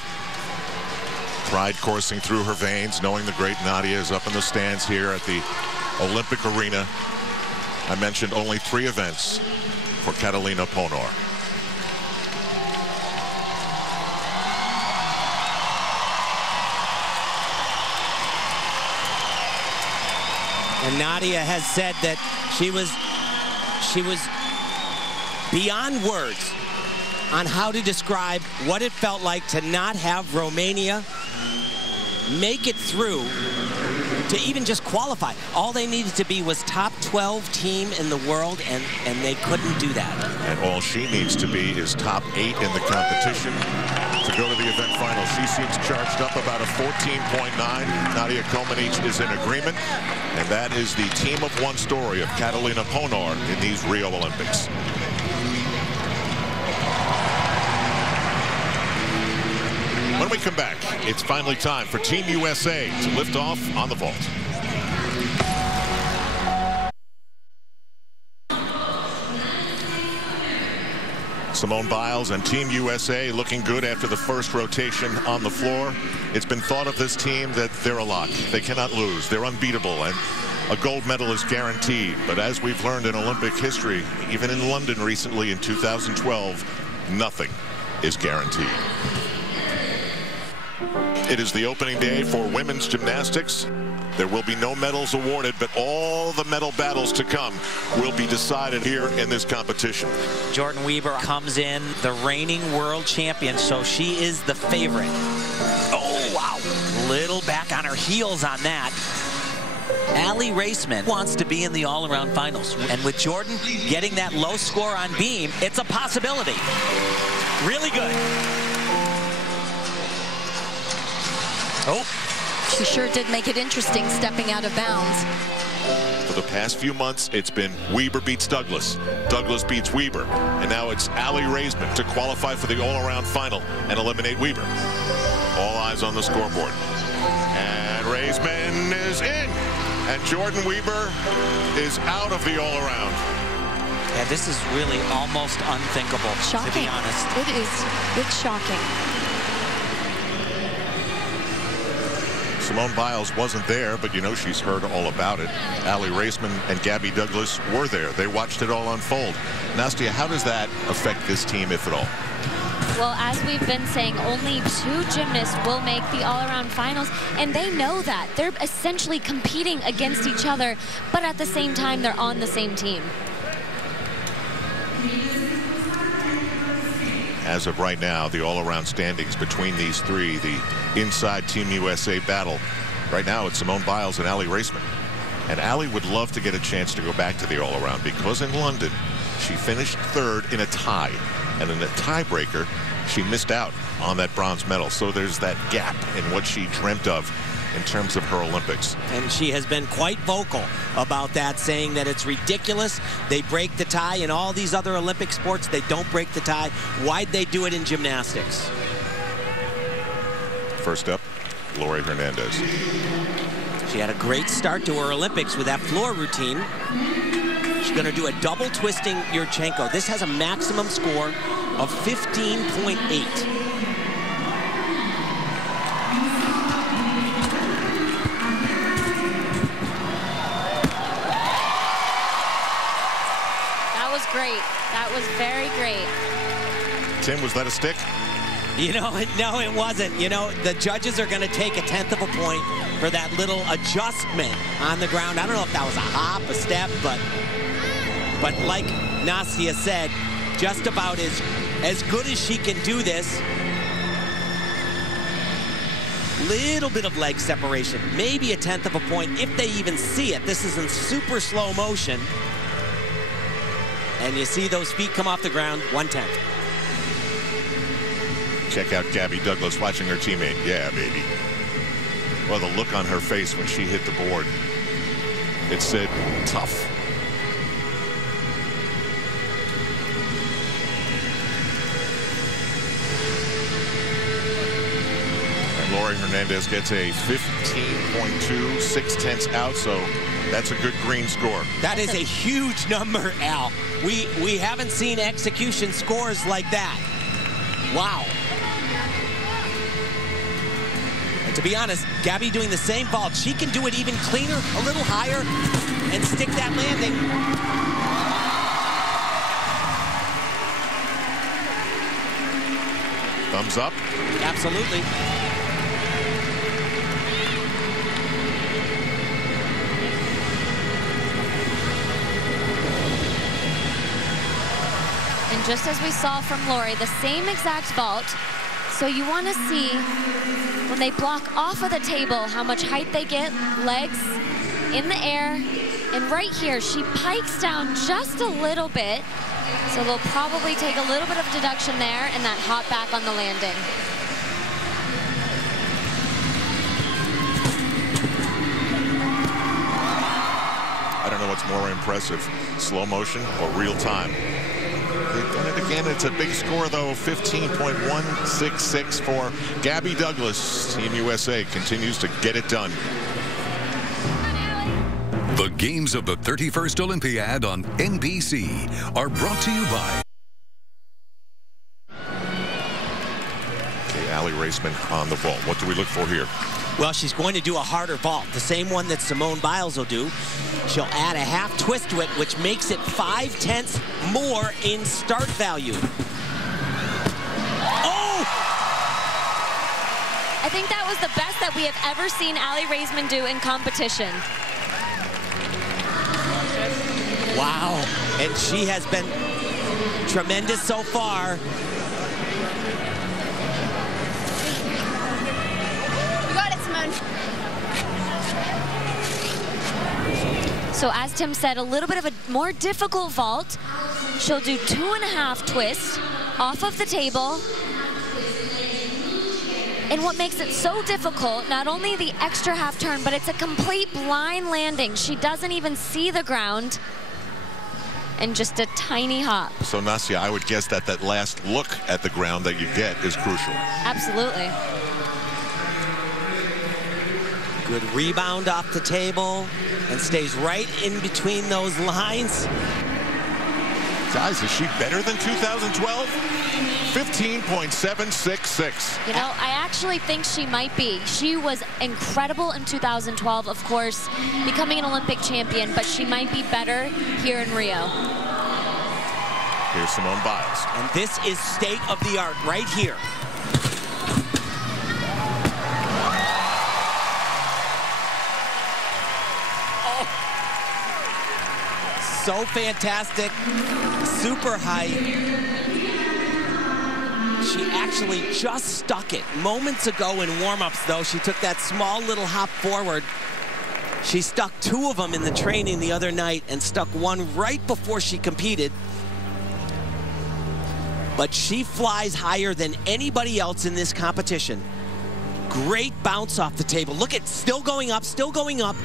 Pride coursing through her veins, knowing the great Nadia is up in the stands here at the Olympic Arena. I mentioned only 3 events for Catalina Ponar. And Nadia has said that she was beyond words on how to describe what it felt like to not have Romania make it through to even just qualify. All they needed to be was top 12 team in the world, and they couldn't do that. And all she needs to be is top 8 in the competition to go to the event final. She seems charged up about a 14.9. Nadia Comaneci is in agreement, and that is the team of one story of Catalina Ponar in these Rio Olympics. When we come back, it's finally time for Team USA to lift off on the vault. Simone Biles and Team USA looking good after the first rotation on the floor. It's been thought of this team that they're a lock. They cannot lose. They're unbeatable, and a gold medal is guaranteed. But as we've learned in Olympic history, even in London recently in 2012, nothing is guaranteed. It is the opening day for women's gymnastics. There will be no medals awarded, but all the medal battles to come will be decided here in this competition. Jordan Weber comes in, the reigning world champion, so she is the favorite. Oh, wow. Little back on her heels on that. Allie Raceman wants to be in the all-around finals. And with Jordan getting that low score on beam, it's a possibility. Really good. Oh. She sure did make it interesting stepping out of bounds. For the past few months, it's been Weber beats Douglas. Douglas beats Weber. And now it's Allie Raceman to qualify for the all-around final and eliminate Weber. All eyes on the scoreboard. And Raisman is in. And Jordan Weber is out of the all-around. Yeah, this is really almost unthinkable, Shocking. to be honest. It is. It's shocking. Simone Biles wasn't there, but you know she's heard all about it. Aly Raisman and Gabby Douglas were there. They watched it all unfold. Nastia, how does that affect this team, if at all? Well, as we've been saying, only 2 gymnasts will make the all-around finals, and they know that. They're essentially competing against each other, but at the same time, they're on the same team. As of right now, the all-around standings between these 3, the inside Team USA battle. Right now, it's Simone Biles and Aly Raisman. And Aly would love to get a chance to go back to the all-around because in London, she finished 3rd in a tie. And in a tiebreaker, she missed out on that bronze medal. So there's that gap in what she dreamt of in terms of her Olympics. And she has been quite vocal about that, saying that it's ridiculous. They break the tie in all these other Olympic sports. They don't break the tie. Why'd they do it in gymnastics? First up, Lori Hernandez. She had a great start to her Olympics with that floor routine. She's going to do a double twisting Yurchenko. This has a maximum score of 15.8. Great. That was very great. Tim, was that a stick? You know, no, it wasn't. You know, the judges are going to take 1/10 of a point for that little adjustment on the ground. I don't know if that was a hop, a step, but like Nastia said, just about as good as she can do this. Little bit of leg separation, maybe 1/10 of a point if they even see it. This is in super slow motion. And you see those feet come off the ground, 1/10. Check out Gabby Douglas watching her teammate. Yeah, baby. Well, the look on her face when she hit the board, it said tough. And Lori Hernandez gets a 15.2, 6/10 out, so that's a good green score. That is a huge number, Al. We haven't seen execution scores like that. Wow. And to be honest, Gabby doing the same vault, she can do it even cleaner, a little higher, and stick that landing. Thumbs up? Absolutely. And just as we saw from Lori, the same exact vault. So you want to see when they block off of the table how much height they get, legs in the air. And right here, she pikes down just a little bit. So they'll probably take a little bit of deduction there and that hop back on the landing. I don't know what's more impressive, slow motion or real time. They've done it again. It's a big score, though, 15.166 for Gabby Douglas. Team USA continues to get it done. The games of the 31st Olympiad on NBC are brought to you by... Okay, Aly Raisman on the vault. What do we look for here? Well, she's going to do a harder vault, the same one that Simone Biles will do. She'll add a half twist to it, which makes it 5/10 more in start value. Oh! I think that was the best that we have ever seen Aly Raisman do in competition. Wow, and she has been tremendous so far. You got it, Simone. So as Tim said, a little bit of a more difficult vault. She'll do 2.5 twists off of the table. And what makes it so difficult, not only the extra half turn, but it's a complete blind landing. She doesn't even see the ground. And just a tiny hop. So, Nastia, I would guess that that last look at the ground that you get is crucial. Absolutely. Good rebound off the table and stays right in between those lines. Guys, is she better than 2012? 15.766. You know, I actually think she might be. She was incredible in 2012, of course, becoming an Olympic champion, but she might be better here in Rio. Here's Simone Biles. And this is state of the art right here. Oh. So fantastic. Super high. She actually just stuck it. Moments ago in warm-ups, though, she took that small little hop forward. She stuck 2 of them in the training the other night and stuck one right before she competed. But she flies higher than anybody else in this competition. Great bounce off the table. Look at, still going up, still going up.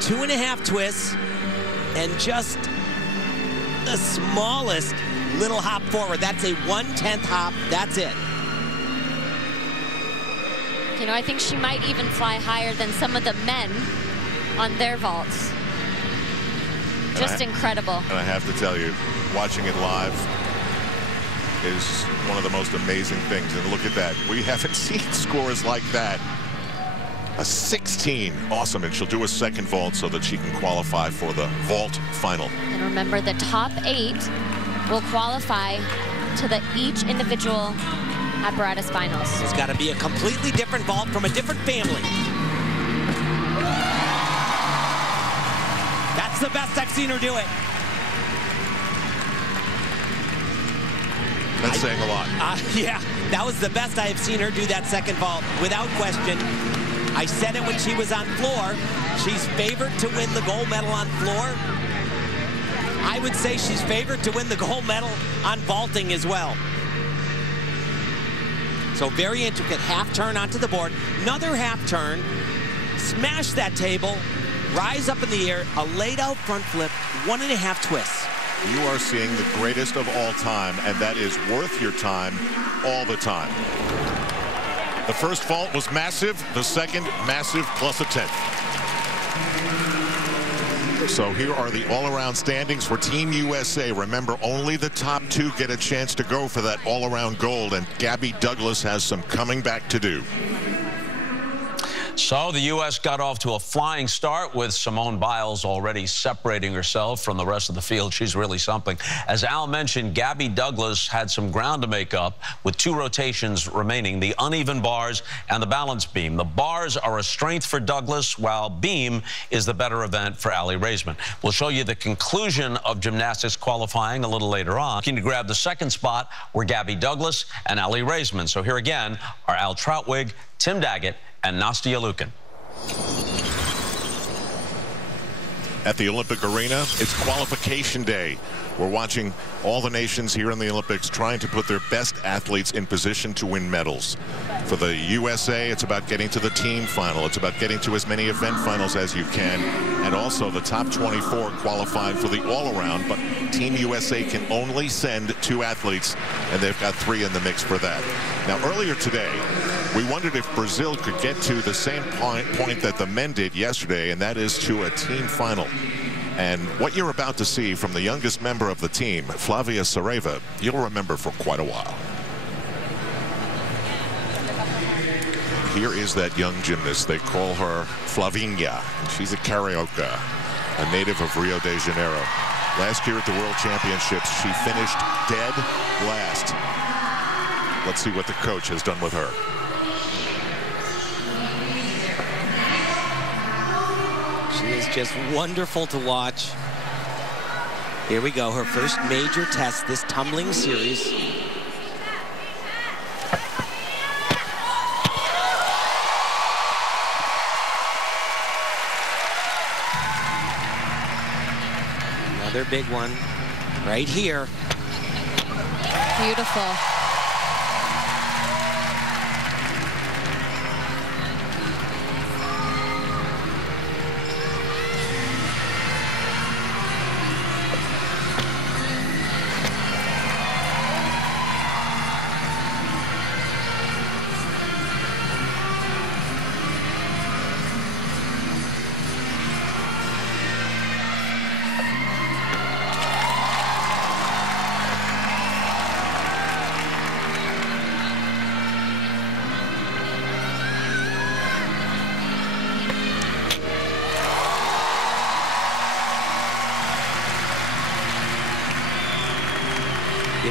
2.5 twists and just the smallest little hop forward. That's a 1/10 hop. That's it. You know, I think she might even fly higher than some of the men on their vaults. Just incredible. And I have to tell you, watching it live is one of the most amazing things. And look at that. We haven't seen scores like that. A 16. Awesome. And she'll do a second vault so that she can qualify for the vault final. And remember, the top 8 will qualify to the each individual apparatus finals. It's got to be a completely different vault from a different family. That's the best I've seen her do it. That's saying a lot. Yeah, that was the best I have seen her do that second vault, without question. I said it when she was on floor. She's favored to win the gold medal on floor. I would say she's favored to win the gold medal on vaulting as well. So very intricate half turn onto the board. Another half turn. Smash that table. Rise up in the air. A laid out front flip. 1.5 twists. You are seeing the greatest of all time, and that is worth your time all the time. The first vault was massive. The second, massive plus a 10th. So here are the all-around standings for Team USA. Remember, only the top 2 get a chance to go for that all-around gold, and Gabby Douglas has some coming back to do. So the U.S. got off to a flying start with Simone Biles already separating herself from the rest of the field. She's really something. As Al mentioned, Gabby Douglas had some ground to make up with 2 rotations remaining, the uneven bars and the balance beam. The bars are a strength for Douglas, while beam is the better event for Aly Raisman. We'll show you the conclusion of gymnastics qualifying a little later on. Looking to grab the second spot were Gabby Douglas and Aly Raisman. So here again are Al Troutwig, Tim Daggett, and Nastia Lukin. At the Olympic Arena, it's qualification day. We're watching all the nations here in the Olympics trying to put their best athletes in position to win medals. For the USA, it's about getting to the team final. It's about getting to as many event finals as you can. And also the top 24 qualifying for the all-around. But Team USA can only send 2 athletes, and they've got 3 in the mix for that. Now, earlier today, we wondered if Brazil could get to the same point that the men did yesterday, and that is to a team final. And what you're about to see from the youngest member of the team, Flavia Saraiva, you'll remember for quite a while. Here is that young gymnast. They call her Flavinha. She's a carioca, a native of Rio de Janeiro. Last year at the World Championships, she finished dead last. Let's see what the coach has done with her. She is just wonderful to watch. Here we go, her first major test this tumbling series. Another big one right here. Beautiful.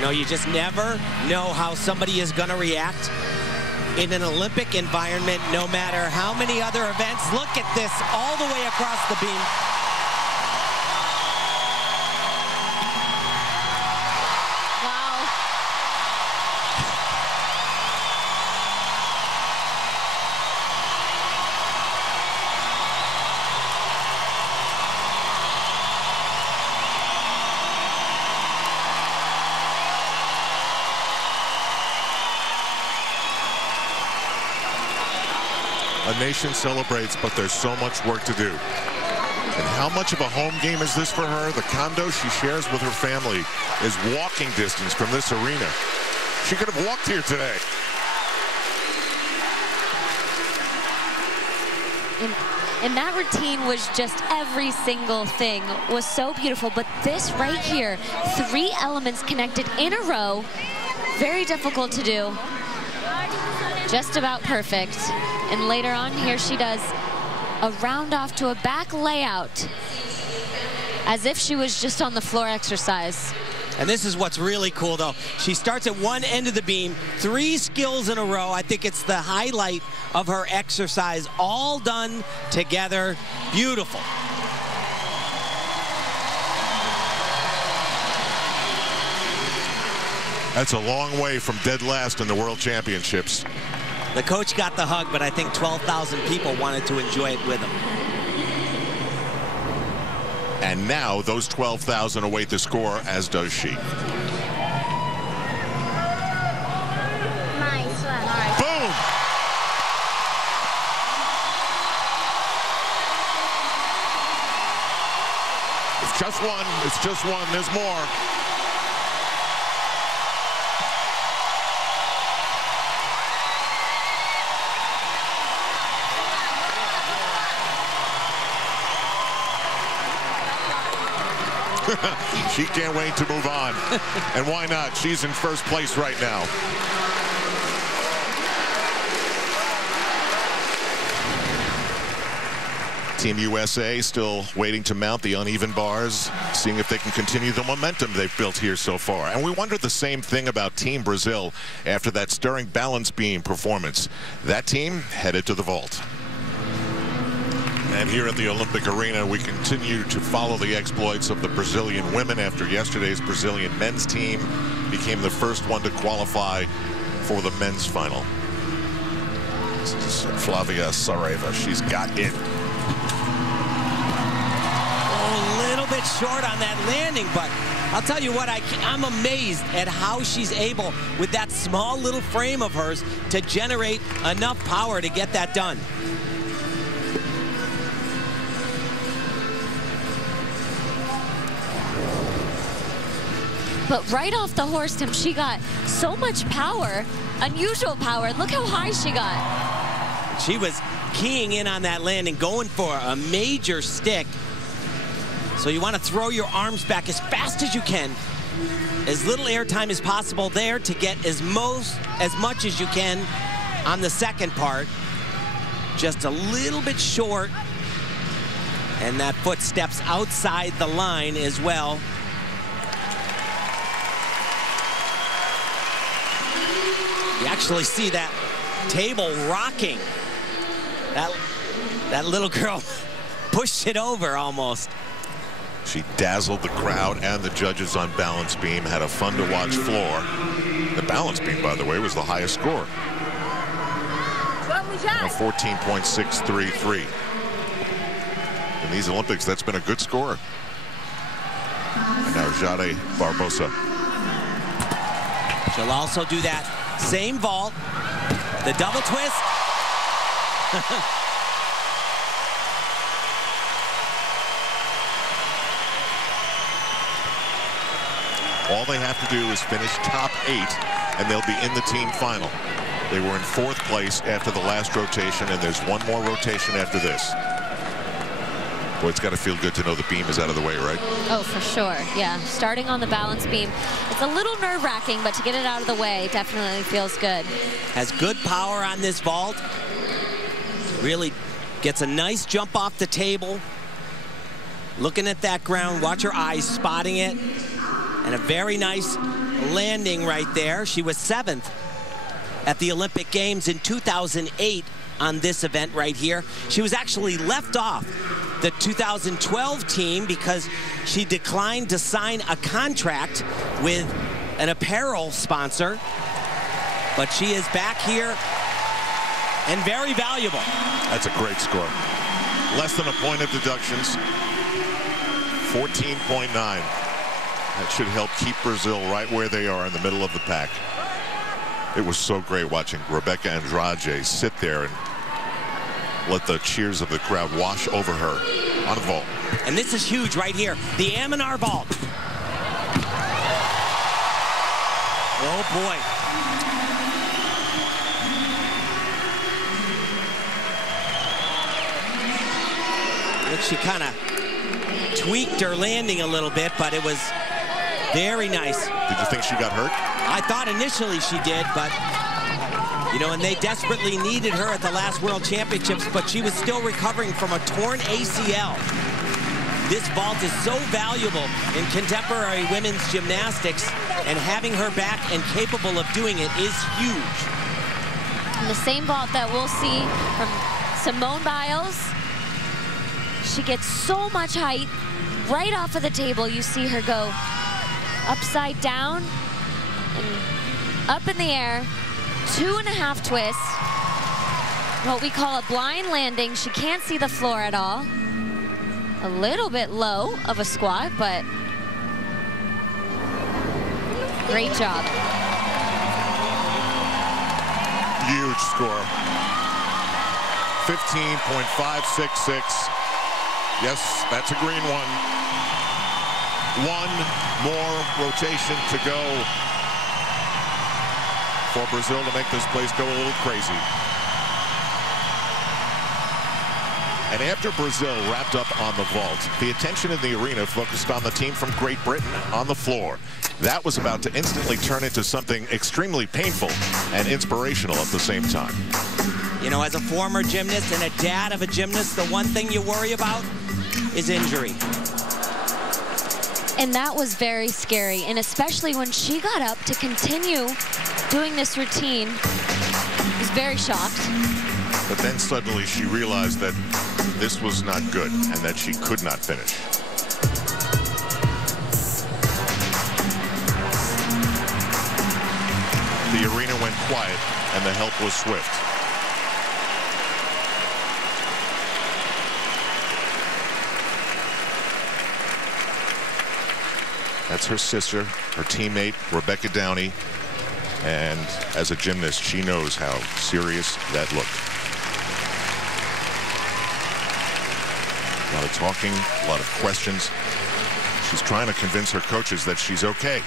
know, you just never know how somebody is going to react in an Olympic environment, no matter how many other events. Look at this all the way across the beam. A nation celebrates, but there's so much work to do. And how much of a home game is this for her? The condo she shares with her family is walking distance from this arena. She could have walked here today. And that routine was just every single thing was so beautiful. But this right here, 3 elements connected in a row, very difficult to do. Just about perfect. And later on, here she does a round off to a back layout, as if she was just on the floor exercise. And this is what's really cool, though. She starts at one end of the beam, 3 skills in a row. I think it's the highlight of her exercise, all done together. Beautiful. That's a long way from dead last in the World Championships. The coach got the hug, but I think 12,000 people wanted to enjoy it with him. And now those 12,000 await the score, as does she. Nice one. All right. Boom! It's just one. It's just one. There's more. She can't wait to move on. And why not? She's in first place right now. Team USA still waiting to mount the uneven bars, seeing if they can continue the momentum they've built here so far. And we wondered the same thing about Team Brazil after that stirring balance beam performance. That team headed to the vault. And here at the Olympic Arena, we continue to follow the exploits of the Brazilian women after yesterday's Brazilian men's team became the first one to qualify for the men's final. This is Flavia Saraiva. She's got it. Oh, a little bit short on that landing, but I'll tell you what, I'm amazed at how she's able, with that small little frame of hers, to generate enough power to get that done. But right off the horse, Tim, she got so much power, unusual power. Look how high she got. She was keying in on that landing, going for a major stick. So you want to throw your arms back as fast as you can. As little airtime as possible there to get as much as you can on the second part. Just a little bit short. And that foot steps outside the line as well. You actually see that table rocking. That little girl pushed it over almost. She dazzled the crowd and the judges on balance beam, had a fun to watch floor. The balance beam, by the way, was the highest score. 14.633. In these Olympics, that's been a good score. And now Jade Barbosa. She'll also do that same vault, the double twist. All they have to do is finish top 8, and they'll be in the team final. They were in 4th place after the last rotation, and there's one more rotation after this. Boy, it's got to feel good to know the beam is out of the way, right? Oh, for sure. Yeah, starting on the balance beam. It's a little nerve-wracking, but to get it out of the way definitely feels good. Has good power on this vault. Really gets a nice jump off the table. Looking at that ground, watch her eyes spotting it. And a very nice landing right there. She was 7th at the Olympic Games in 2008 on this event right here. She was actually left off the 2012 team because she declined to sign a contract with an apparel sponsor. But she is back here and very valuable. That's a great score. Less than a point of deductions. 14.9. That should help keep Brazil right where they are in the middle of the pack. It was so great watching Rebecca Andrade sit there and let the cheers of the crowd wash over her on a vault. And this is huge right here. The Aminar vault. Oh, boy. She kind of tweaked her landing a little bit, but it was very nice. Did you think she got hurt? I thought initially she did, but, you know, and they desperately needed her at the last World Championships, but she was still recovering from a torn ACL. This vault is so valuable in contemporary women's gymnastics, and having her back and capable of doing it is huge. And the same vault that we'll see from Simone Biles. She gets so much height right off of the table. You see her go upside down and up in the air, 2.5 twists. What we call a blind landing. She can't see the floor at all. A little bit low of a squat, but great job. Huge score. 15.566. Yes, that's a green one. One more rotation to go for Brazil to make this place go a little crazy. And after Brazil wrapped up on the vault, the attention in the arena focused on the team from Great Britain on the floor. That was about to instantly turn into something extremely painful and inspirational at the same time. You know, as a former gymnast and a dad of a gymnast, the one thing you worry about is injury. And that was very scary, and especially when she got up to continue doing this routine, I was very shocked. But then suddenly she realized that this was not good and that she could not finish. The arena went quiet and the help was swift. That's her sister, her teammate, Rebecca Downey. And as a gymnast, she knows how serious that looked. A lot of talking, a lot of questions. She's trying to convince her coaches that she's okay.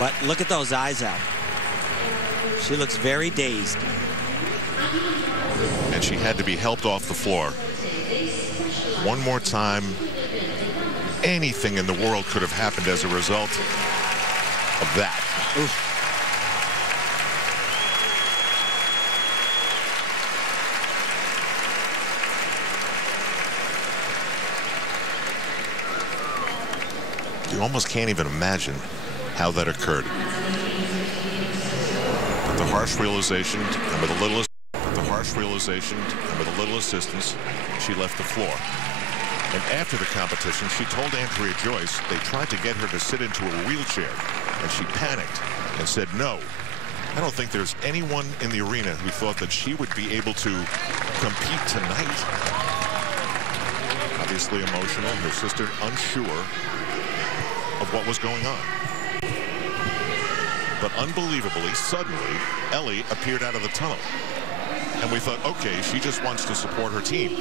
But look at those eyes out. She looks very dazed. And she had to be helped off the floor. One more time. Anything in the world could have happened as a result of that. Oof. You almost can't even imagine how that occurred. But the harsh realization, and with a little assistance, she left the floor. And after the competition, she told Andrea Joyce they tried to get her to sit into a wheelchair, and she panicked and said, "No, I don't think there's anyone in the arena who thought that she would be able to compete tonight." Obviously emotional, her sister unsure of what was going on. But unbelievably, suddenly, Ellie appeared out of the tunnel. And we thought, okay, she just wants to support her team.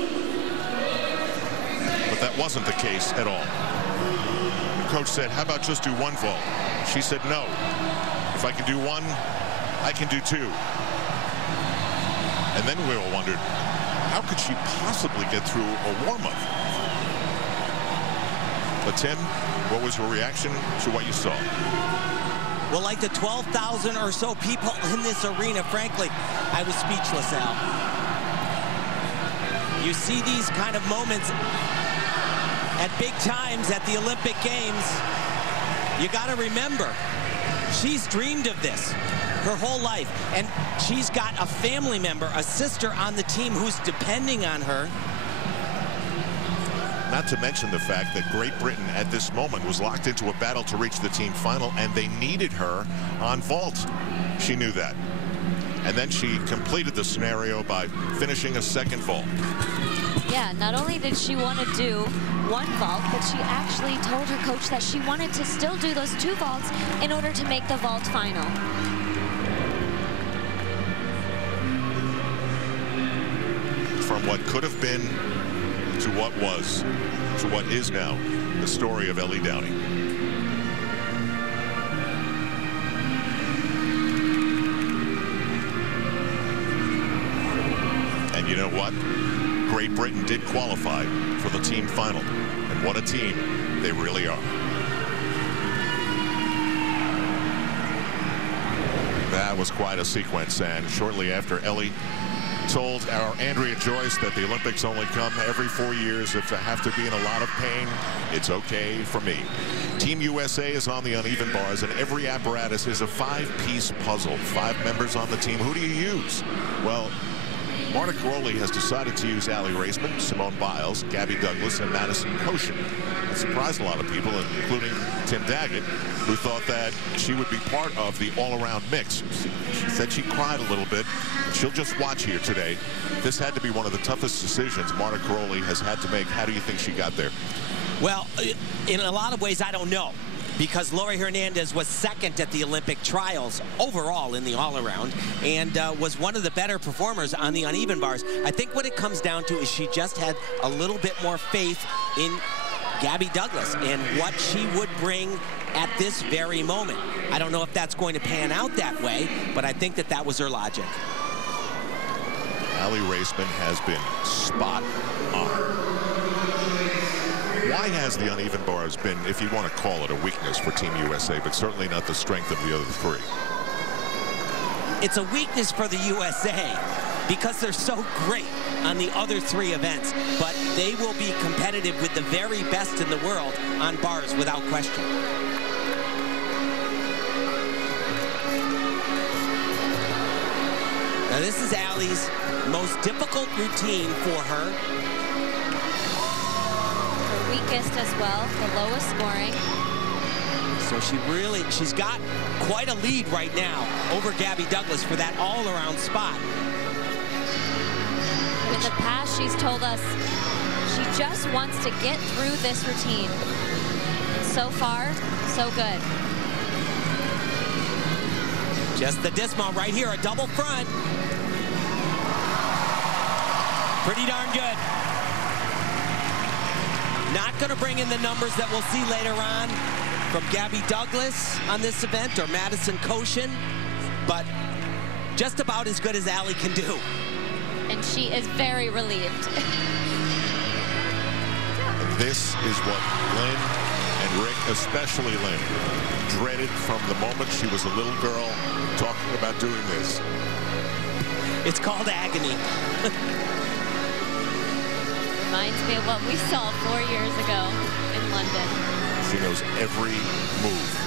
But that wasn't the case at all. The coach said, how about just do one vault? She said, no. If I can do one, I can do two. And then we all wondered, how could she possibly get through a warm-up? But Tim, what was your reaction to what you saw? Well, like the 12,000 or so people in this arena, frankly, I was speechless, Al. You see these kind of moments at big times at the Olympic Games, you got to remember, she's dreamed of this her whole life, and she's got a family member, a sister on the team who's depending on her. Not to mention the fact that Great Britain at this moment was locked into a battle to reach the team final, and they needed her on vault. She knew that. And then she completed the scenario by finishing a second vault. Yeah, not only did she want to do one vault, but she actually told her coach that she wanted to still do those 2 vaults in order to make the vault final. From what could have been to what was, to what is now, the story of Ellie Downey. And you know what? Great Britain did qualify for the team final. And what a team they really are. That was quite a sequence, and shortly after Ellie told our Andrea Joyce that the Olympics only come every 4 years. If I have to be in a lot of pain, it's okay for me. Team USA is on the uneven bars, and every apparatus is a 5-piece puzzle. 5 members on the team. Who do you use? Well, Marta Caroli has decided to use Aly Raisman, Simone Biles, Gabby Douglas, and Madison Koshin. That surprised a lot of people, including Tim Daggett, who thought that she would be part of the all-around mix. She said she cried a little bit. She'll just watch here today. This had to be one of the toughest decisions Marta Caroli has had to make. How do you think she got there? Well, in a lot of ways, I don't know, because Lori Hernandez was second at the Olympic trials overall in the all-around, and was one of the better performers on the uneven bars. I think what it comes down to is she just had a little bit more faith in Gabby Douglas and what she would bring at this very moment. I don't know if that's going to pan out that way, but I think that that was her logic. Aly Raisman has been spot on. Why has the uneven bars been, if you want to call it, a weakness for Team USA, but certainly not the strength of the other 3? It's a weakness for the USA because they're so great on the other 3 events, but they will be competitive with the very best in the world on bars without question. Now this is Aly's most difficult routine for her. Her weakest as well, the lowest scoring. So she's got quite a lead right now over Gabby Douglas for that all-around spot. In the past, she's told us she just wants to get through this routine. And so far, so good. Just the dismount right here, a double front. Pretty darn good. Not going to bring in the numbers that we'll see later on from Gabby Douglas on this event or Madison Koshin, but just about as good as Aly can do. And she is very relieved. This is what Lynn and Rick, especially Lynn, dreaded from the moment she was a little girl talking about doing this. It's called agony. Reminds me of what we saw 4 years ago in London. She knows every move.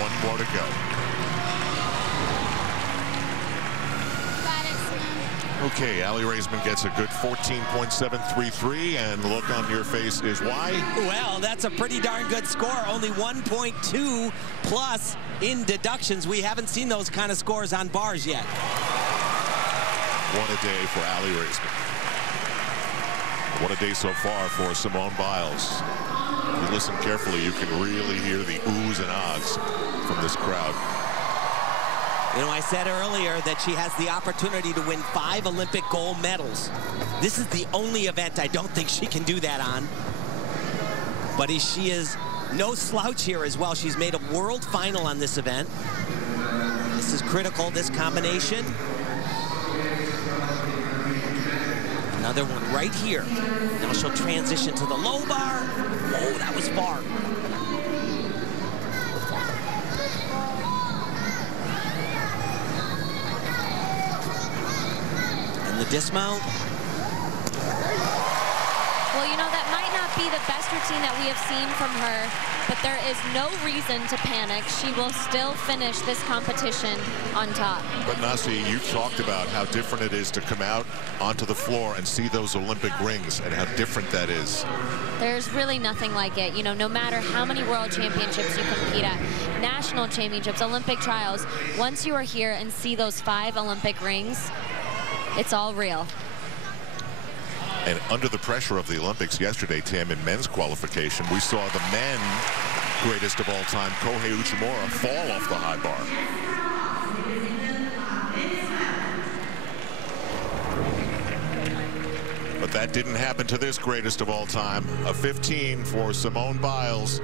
One more to go. Okay, Aly Raisman gets a good 14.733, and the look on your face is why? Well, that's a pretty darn good score. Only 1.2 plus in deductions. We haven't seen those kind of scores on bars yet. What a day for Aly Raisman. What a day so far for Simone Biles. If you listen carefully, you can really hear the oohs and ahs from this crowd. You know, I said earlier that she has the opportunity to win 5 Olympic gold medals. This is the only event I don't think she can do that on. But she is no slouch here as well. She's made a world final on this event. This is critical, this combination. Another one right here. Now she'll transition to the low bar. Oh, that was far. dismount. Well, you know, that might not be the best routine that we have seen from her, but there is no reason to panic. She will still finish this competition on top. But Nasi, you talked about how different it is to come out onto the floor and see those Olympic rings and how different that is. There's really nothing like it. You know, no matter how many world championships you compete at, national championships, Olympic trials, once you are here and see those 5 Olympic rings, it's all real. And under the pressure of the Olympics yesterday, Tim, in men's qualification, we saw the men greatest of all time, Kohei Uchimura, fall off the high bar. But that didn't happen to this greatest of all time. A 15 for Simone Biles.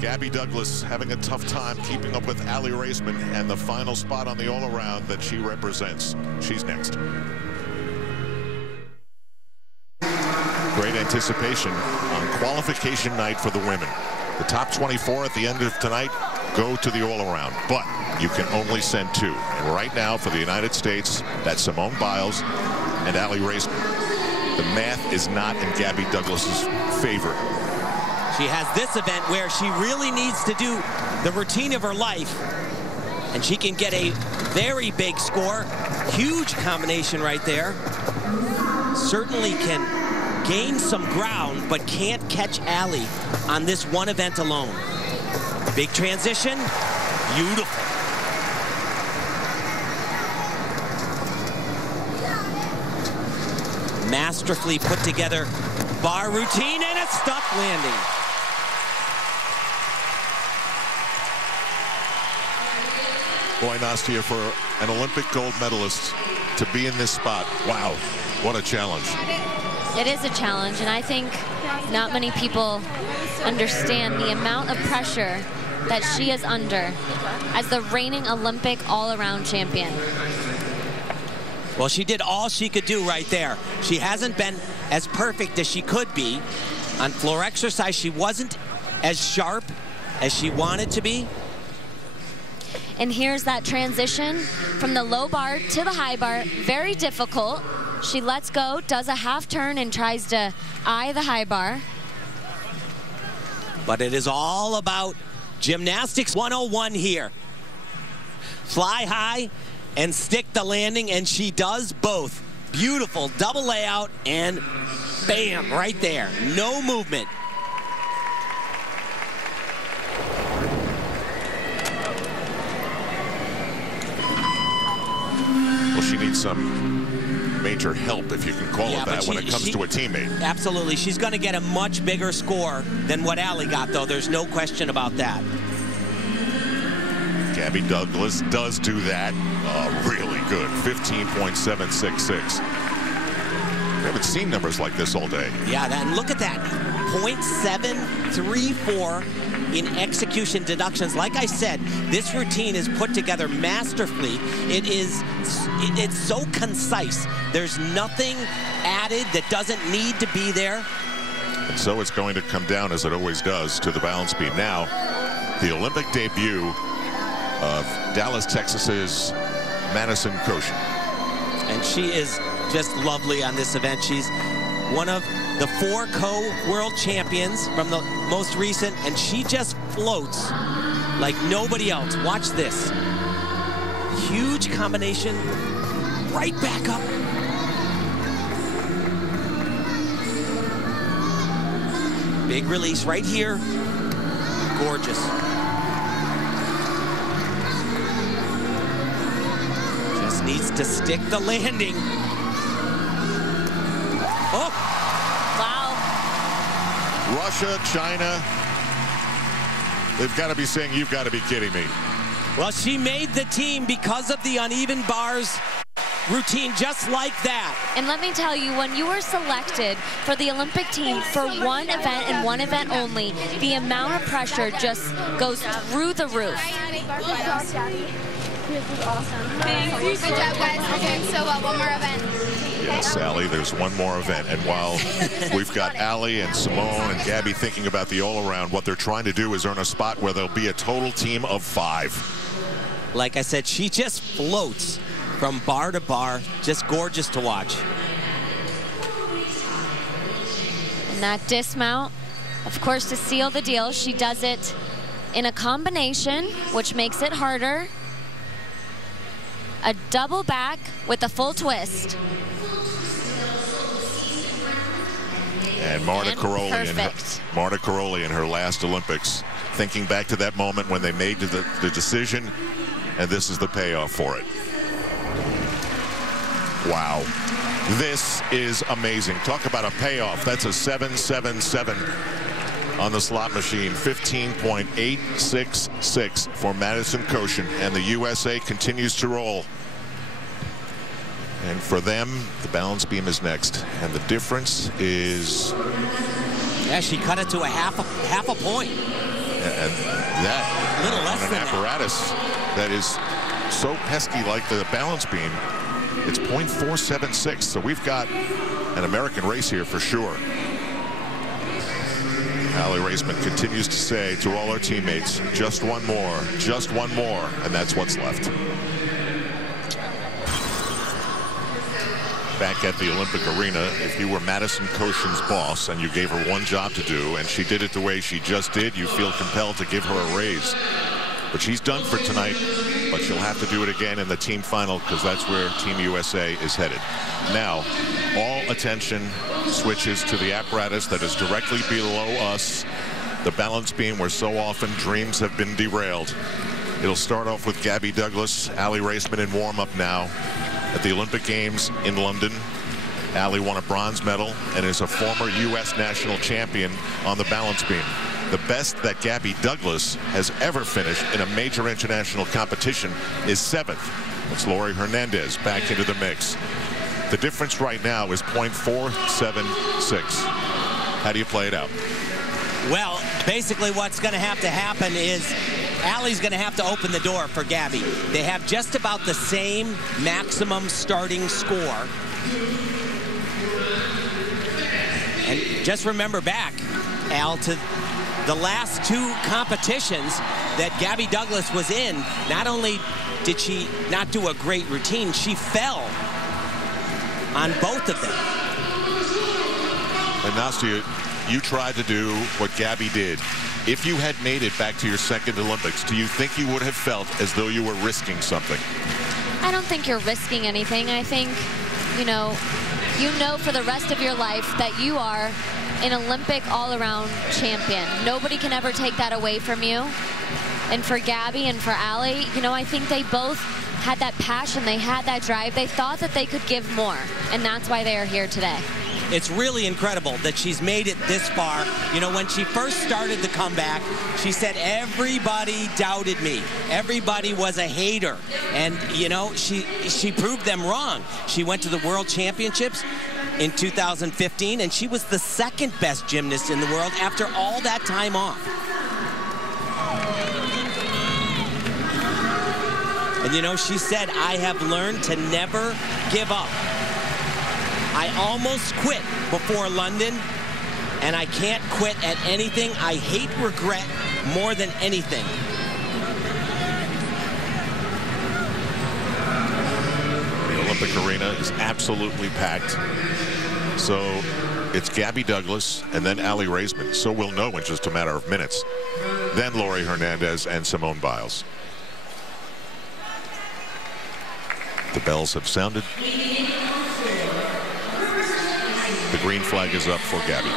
Gabby Douglas having a tough time keeping up with Ali Raisman and the final spot on the all-around that she represents. She's next. Great anticipation on qualification night for the women. The top 24 at the end of tonight go to the all-around, but you can only send 2. And right now for the United States, that's Simone Biles and Ali Raisman. The math is not in Gabby Douglas's favor. She has this event where she really needs to do the routine of her life, and she can get a very big score. Huge combination right there. Certainly can gain some ground, but can't catch Ali on this one event alone. Big transition, beautiful. Masterfully put together bar routine and a stuck landing. Boy, Nastia, for an Olympic gold medalist to be in this spot, wow, what a challenge. It is a challenge, and I think not many people understand the amount of pressure that she is under as the reigning Olympic all-around champion. Well, she did all she could do right there. She hasn't been as perfect as she could be. On floor exercise, she wasn't as sharp as she wanted to be. And here's that transition from the low bar to the high bar. Very difficult. She lets go, does a half turn, and tries to eye the high bar. But it is all about gymnastics 101 here. Fly high and stick the landing, and she does both. Beautiful double layout, and bam, right there. No movement. Well, she needs some major help, if you can call it that, when it comes to a teammate. Absolutely. She's going to get a much bigger score than what Ali got, though. There's no question about that. Gabby Douglas does do that. Really good. 15.766. We haven't seen numbers like this all day. Yeah, and look at that. 0.734 in execution deductions. Like I said, this routine is put together masterfully. It's so concise. There's nothing added that doesn't need to be there. And so it's going to come down, as it always does, to the balance beam. Now, the Olympic debut of Dallas, Texas's Madison Koshin. And she is just lovely on this event. She's one of the 4 co-world champions from the most recent, and she just floats like nobody else. Watch this. Huge combination, right back up. Big release right here. Gorgeous. Just needs to stick the landing. Oh! Wow. Russia, China, they've got to be saying, you've got to be kidding me. Well, she made the team because of the uneven bars routine, just like that. And let me tell you, when you were selected for the Olympic team for one event and one event only, the amount of pressure just goes through the roof. This was awesome. Thanks. Good job, guys. We're doing so well. One more event. Yes, Ali, there's one more event. And while we've got Ali and Simone and Gabby thinking about the all-around, what they're trying to do is earn a spot where there'll be a total team of 5. Like I said, she just floats. from bar to bar. Just gorgeous to watch. And that dismount, of course, to seal the deal, she does it in a combination, which makes it harder. A double back with a full twist. And Marta Karoli in her last Olympics, thinking back to that moment when they made the decision, and this is the payoff for it. Wow. This is amazing. Talk about a payoff. That's a 777 on the slot machine. 15.866 for Madison Koshin, and the USA continues to roll. And for them, the balance beam is next, and the difference is... Yeah, she cut it to a half a point. And that, a little less on an apparatus that is so pesky like the balance beam, it's 0.476. So we've got an American race here for sure. Aly Raisman continues to say to all our teammates, just one more, and that's what's left. Back at the Olympic arena, if you were Madison Koshin's boss and you gave her one job to do and she did it the way she just did, you feel compelled to give her a raise. But she's done for tonight, but she'll have to do it again in the team final because that's where Team USA is headed. Now, all attention switches to the apparatus that is directly below us, the balance beam where so often dreams have been derailed. It'll start off with Gabby Douglas, Aly Raisman in warm-up now. At the Olympic Games in London, Aly won a bronze medal and is a former U.S. national champion on the balance beam. The best that Gabby Douglas has ever finished in a major international competition is 7th. That's Lori Hernandez back into the mix. The difference right now is 0.476. How do you play it out? Well, basically what's going to happen is Aly's going to have to open the door for Gabby. They have just about the same maximum starting score. And just remember back, Al, to the last two competitions that Gabby Douglas was in, not only did she not do a great routine, she fell on both of them. And Nastia, you tried to do what Gabby did. If you had made it back to your second Olympics, do you think you would have felt as though you were risking something? I don't think you're risking anything. I think, you know for the rest of your life that you are an Olympic all-around champion. Nobody can ever take that away from you. And for Gabby and for Aly, I think they both had that passion. They had that drive. They thought that they could give more, and that's why they are here today. It's really incredible that she's made it this far. When she first started the comeback, she said, everybody doubted me. Everybody was a hater. And, she proved them wrong. She went to the World Championships in 2015, and she was the second best gymnast in the world after all that time off. And, she said, I have learned to never give up. I almost quit before London, and I can't quit at anything. I hate regret more than anything. The Olympic arena is absolutely packed. So it's Gabby Douglas and then Aly Raisman. So we'll know in just a matter of minutes. Then Lori Hernandez and Simone Biles. The bells have sounded. The green flag is up for Gabby.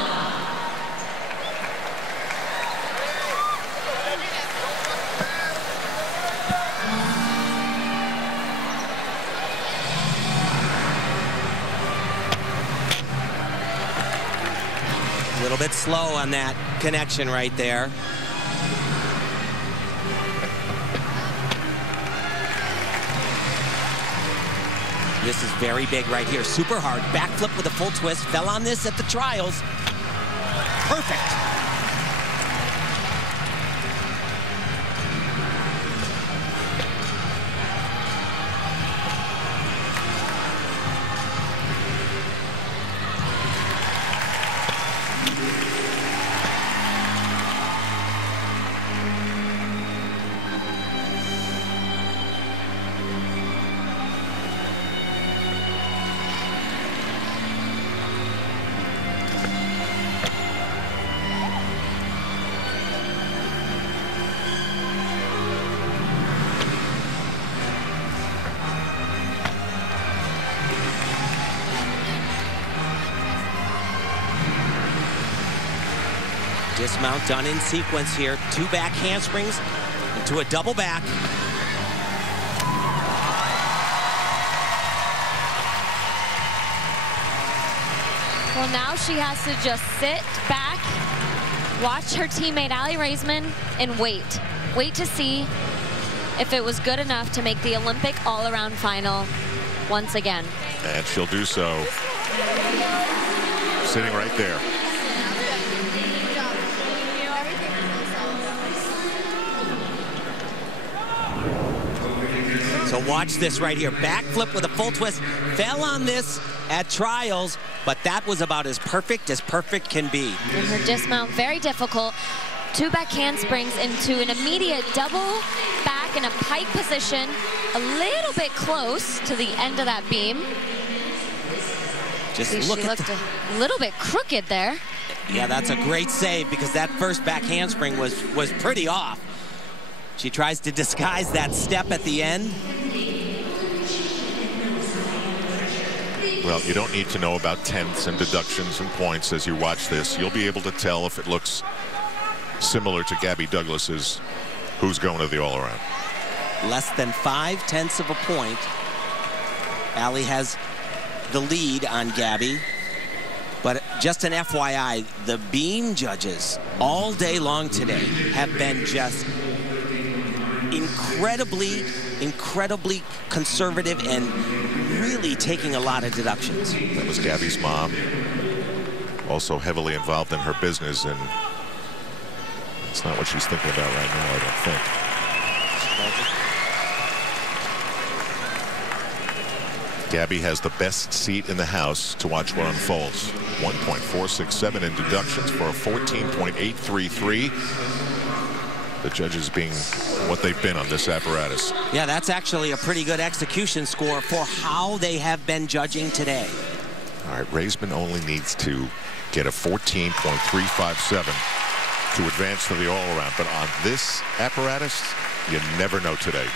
A little bit slow on that connection right there. This is very big right here. Super hard. Backflip with a full twist. Fell on this at the trials. Perfect. Dismount done in sequence here. 2 back handsprings into a double back. Well, now she has to just sit back, watch her teammate Aly Raisman, and wait. Wait to see if it was good enough to make the Olympic all-around final once again. And she'll do so. Sitting right there. So watch this right here. Backflip with a full twist. Fell on this at trials, but that was about as perfect can be. And her dismount, very difficult. 2 back handsprings into an immediate double back in a pike position. A little bit close to the end of that beam. Just she looked a little bit crooked there. Yeah, that's a great save because that first back handspring was pretty off. She tries to disguise that step at the end. Well, you don't need to know about tenths and deductions and points as you watch this. You'll be able to tell if it looks similar to Gabby Douglas's who's going to the all-around. Less than 5/10 of a point. Aly has the lead on Gabby. But just an FYI, the beam judges all day long today have been just incredibly conservative and really taking a lot of deductions. That was Gabby's mom, also heavily involved in her business, and that's not what she's thinking about right now, I don't think. Gabby has the best seat in the house to watch what unfolds. 1.467 in deductions for a 14.833. The judges being what they've been on this apparatus. Yeah, that's actually a pretty good execution score for how they have been judging today. All right, Raisman only needs to get a 14.357 to advance to the all-around. But on this apparatus, you never know today.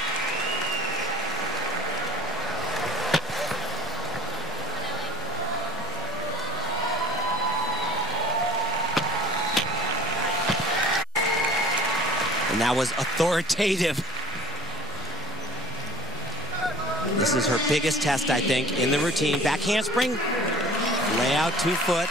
And that was authoritative. This is her biggest test, I think, in the routine. Back handspring, lay out 2 foot.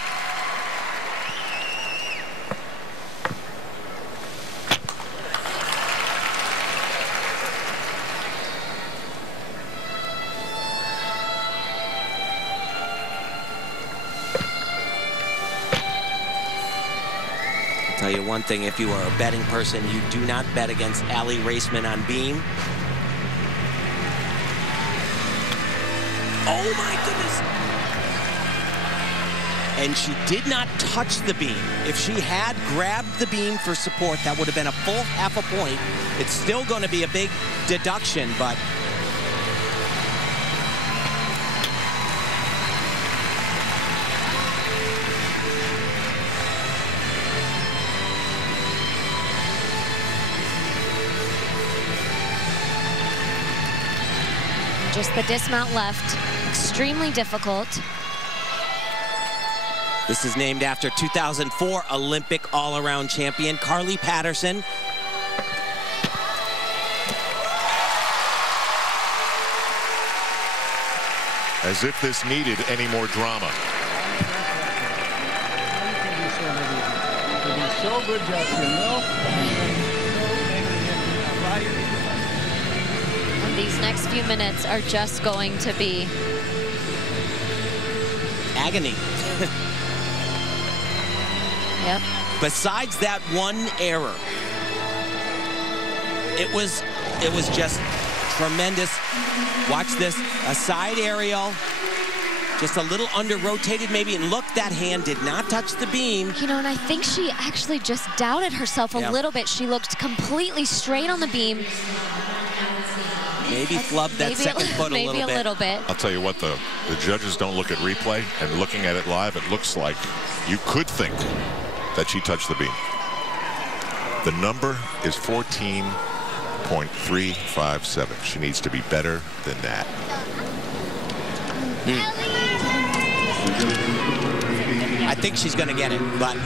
Tell you one thing, if you are a betting person, you do not bet against Aly Raisman on beam. Oh my goodness. And she did not touch the beam. If she had grabbed the beam for support, that would have been a full half a point. It's still going to be a big deduction, but just the dismount left. Extremely difficult. This is named after 2004 Olympic all-around champion Carly Patterson. As if this needed any more drama. So good, Justin. These next few minutes are just going to be agony. Yep. Besides that one error, it was just tremendous. Watch this, a side aerial, just a little under-rotated maybe, and look, that hand did not touch the beam. You know, and I think she actually just doubted herself a little bit. She looked completely straight on the beam. Maybe flubbed that second foot maybe a little bit. I'll tell you what, the judges don't look at replay, and looking at it live, it looks like you could think that she touched the beam. The number is 14.357. She needs to be better than that. I think she's going to get it, but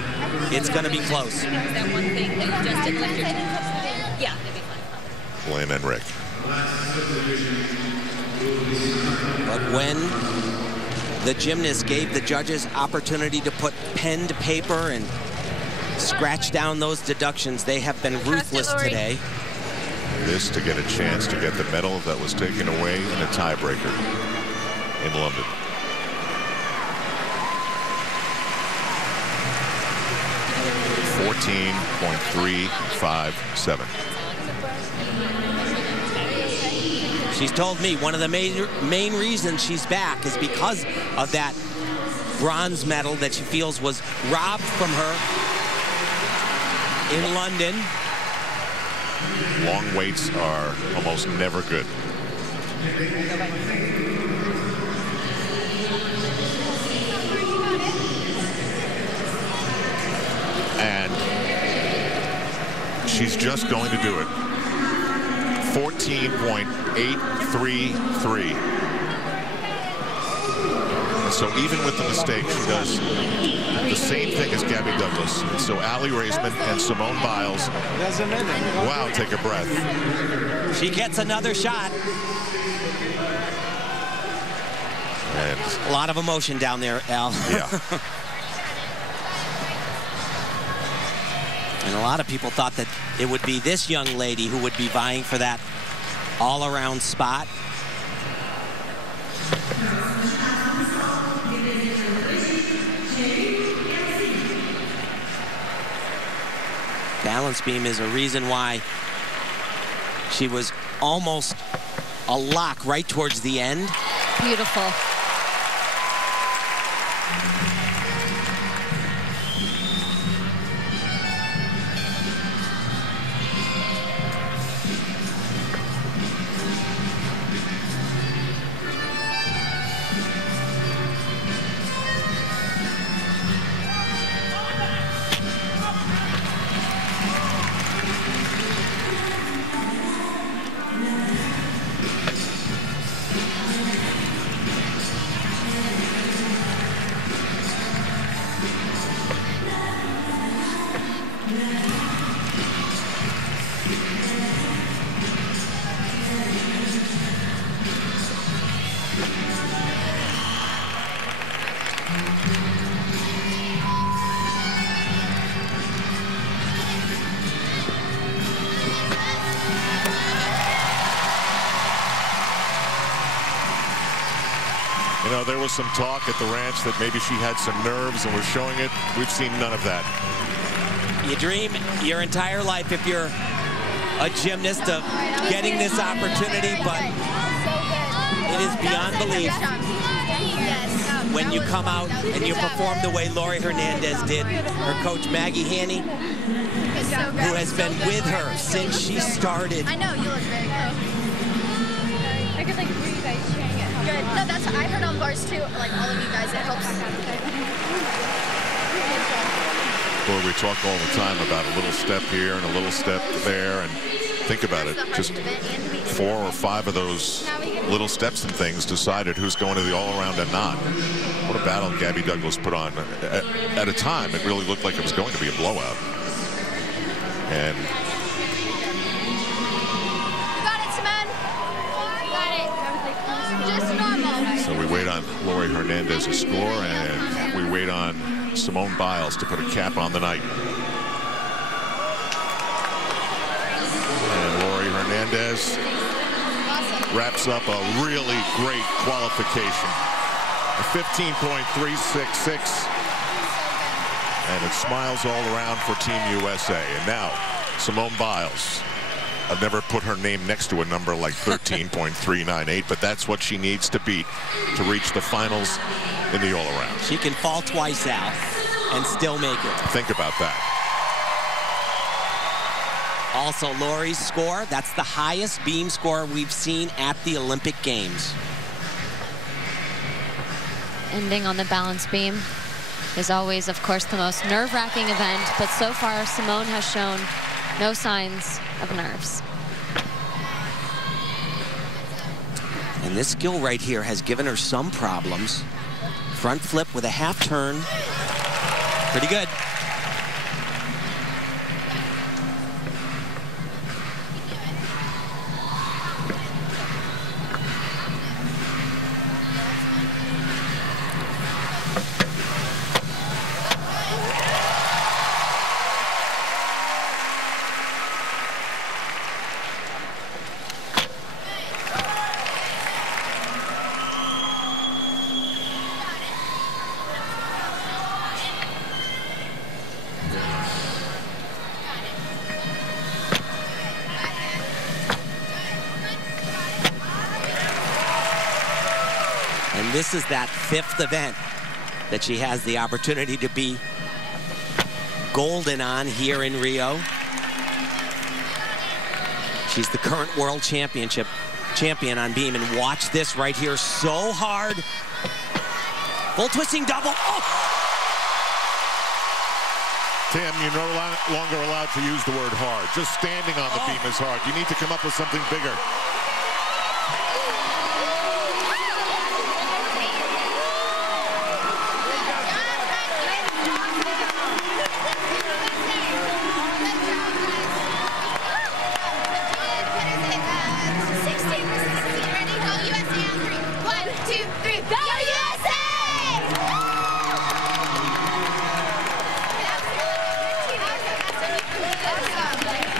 it's going to be close. That one thing that you just didn't lift your chin. Yeah. Lynn and Rick. But when the gymnasts gave the judges opportunity to put pen to paper and scratch down those deductions, they have been ruthless today. This to get a chance to get the medal that was taken away in a tiebreaker in London. .357. She's told me one of the main reasons she's back is because of that bronze medal that she feels was robbed from her in London. Long waits are almost never good. And she's just going to do it. 14.833. And so even with the mistake, she does the same thing as Gabby Douglas. And so Aly Raisman and Simone Biles, wow, take a breath. She gets another shot. And a lot of emotion down there, Al. Yeah. And a lot of people thought that it would be this young lady who would be vying for that all-around spot. Balance beam is a reason why she was almost a lock right towards the end. Beautiful. You know, there was some talk at the ranch that maybe she had some nerves and was showing it. We've seen none of that. You dream your entire life, if you're a gymnast, of getting this opportunity, but it is beyond belief when you come out and you perform the way Laurie Hernandez did. Her coach, Maggie Haney, who has been with her since she started. I know, you look very good. I could like hear you guys cheering it. Good. No, that's I heard on bars too, like all of you guys, it helps. Boy, we talk all the time about a little step here and a little step there, and think about it. Just 4 or 5 of those little steps and things decided who's going to the all-around and not. What a battle Gabby Douglas put on. At a time, it really looked like it was going to be a blowout. And so we wait on Laurie Hernandez's score, and we wait on Simone Biles to put a cap on the night. And Laurie Hernandez wraps up a really great qualification. A 15.366. And it smiles all around for Team USA. And now, Simone Biles. I've never put her name next to a number like 13.398, but that's what she needs to beat to reach the finals in the all-around. She can fall twice out and still make it. Think about that. Also, Laurie's score, that's the highest beam score we've seen at the Olympic Games. Ending on the balance beam is always, of course, the most nerve-wracking event, but so far Simone has shown no signs of nerves. And this skill right here has given her some problems. Front flip with a half turn. Pretty good. this is that 5th event that she has the opportunity to be golden on here in Rio. She's the current world champion on beam, and watch this right here, so hard. Full twisting double. Oh! Tim, you're no longer allowed to use the word hard. Just standing on the beam is hard. You need to come up with something bigger.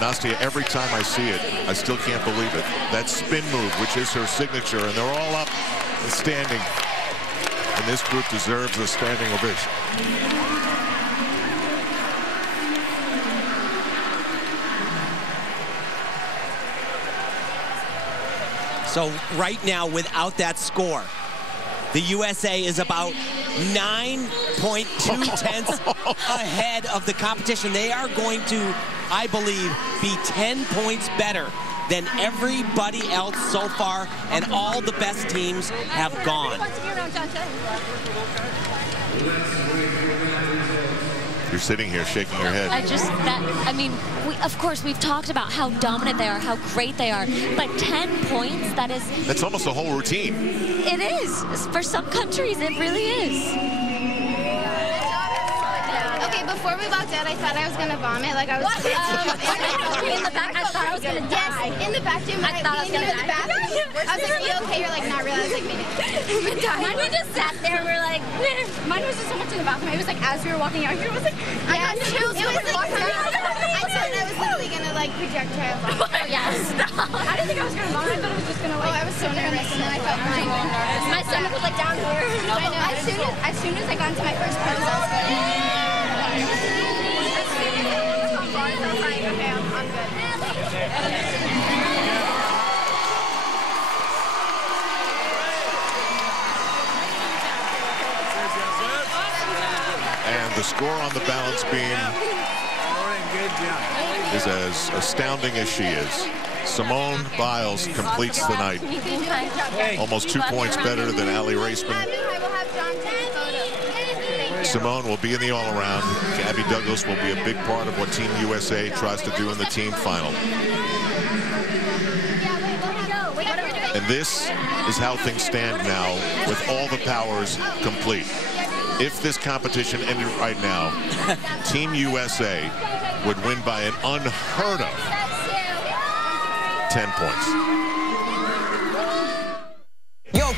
Nastia, every time I see it, I still can't believe it. That spin move, which is her signature, and they're all up and standing. And this group deserves a standing ovation. So right now, without that score, the USA is about 9.2 tenths ahead of the competition. They are going to, I believe, be 10 points better than everybody else so far, and all the best teams have gone. You're sitting here shaking your head. Of course, we've talked about how dominant they are, how great they are, but 10 points, that's almost a whole routine. It is. For some countries, it really is. Okay, before we walked out, I thought I was going to vomit. Like, I was in the back, I thought I was going to die. Yes, in the back, too. I thought I was going to die. I was like, are you okay? You're like, not really. I was like, maybe. Mine, we just sat there. We're like, mine was just so much in the bathroom. It was like, as we were walking out here, it was like, I got chills. It was like, I thought I was literally going to, like, projectile vomit. Yes. I didn't think I was going to vomit. I thought I was just going to, like, I was so nervous. And then I felt mine. My stomach was, like, down here. I know. As soon as I got into my first pose, I was good. Okay, I'm good. And the score on the balance beam is as astounding as she is. Simone Biles completes the night. Almost 2 points better than Allie Raceman. Simone will be in the all-around. Gabby Douglas will be a big part of what Team USA tries to do in the team final. And this is how things stand now with all the powers complete. If this competition ended right now, Team USA would win by an unheard of 10 points. Yo,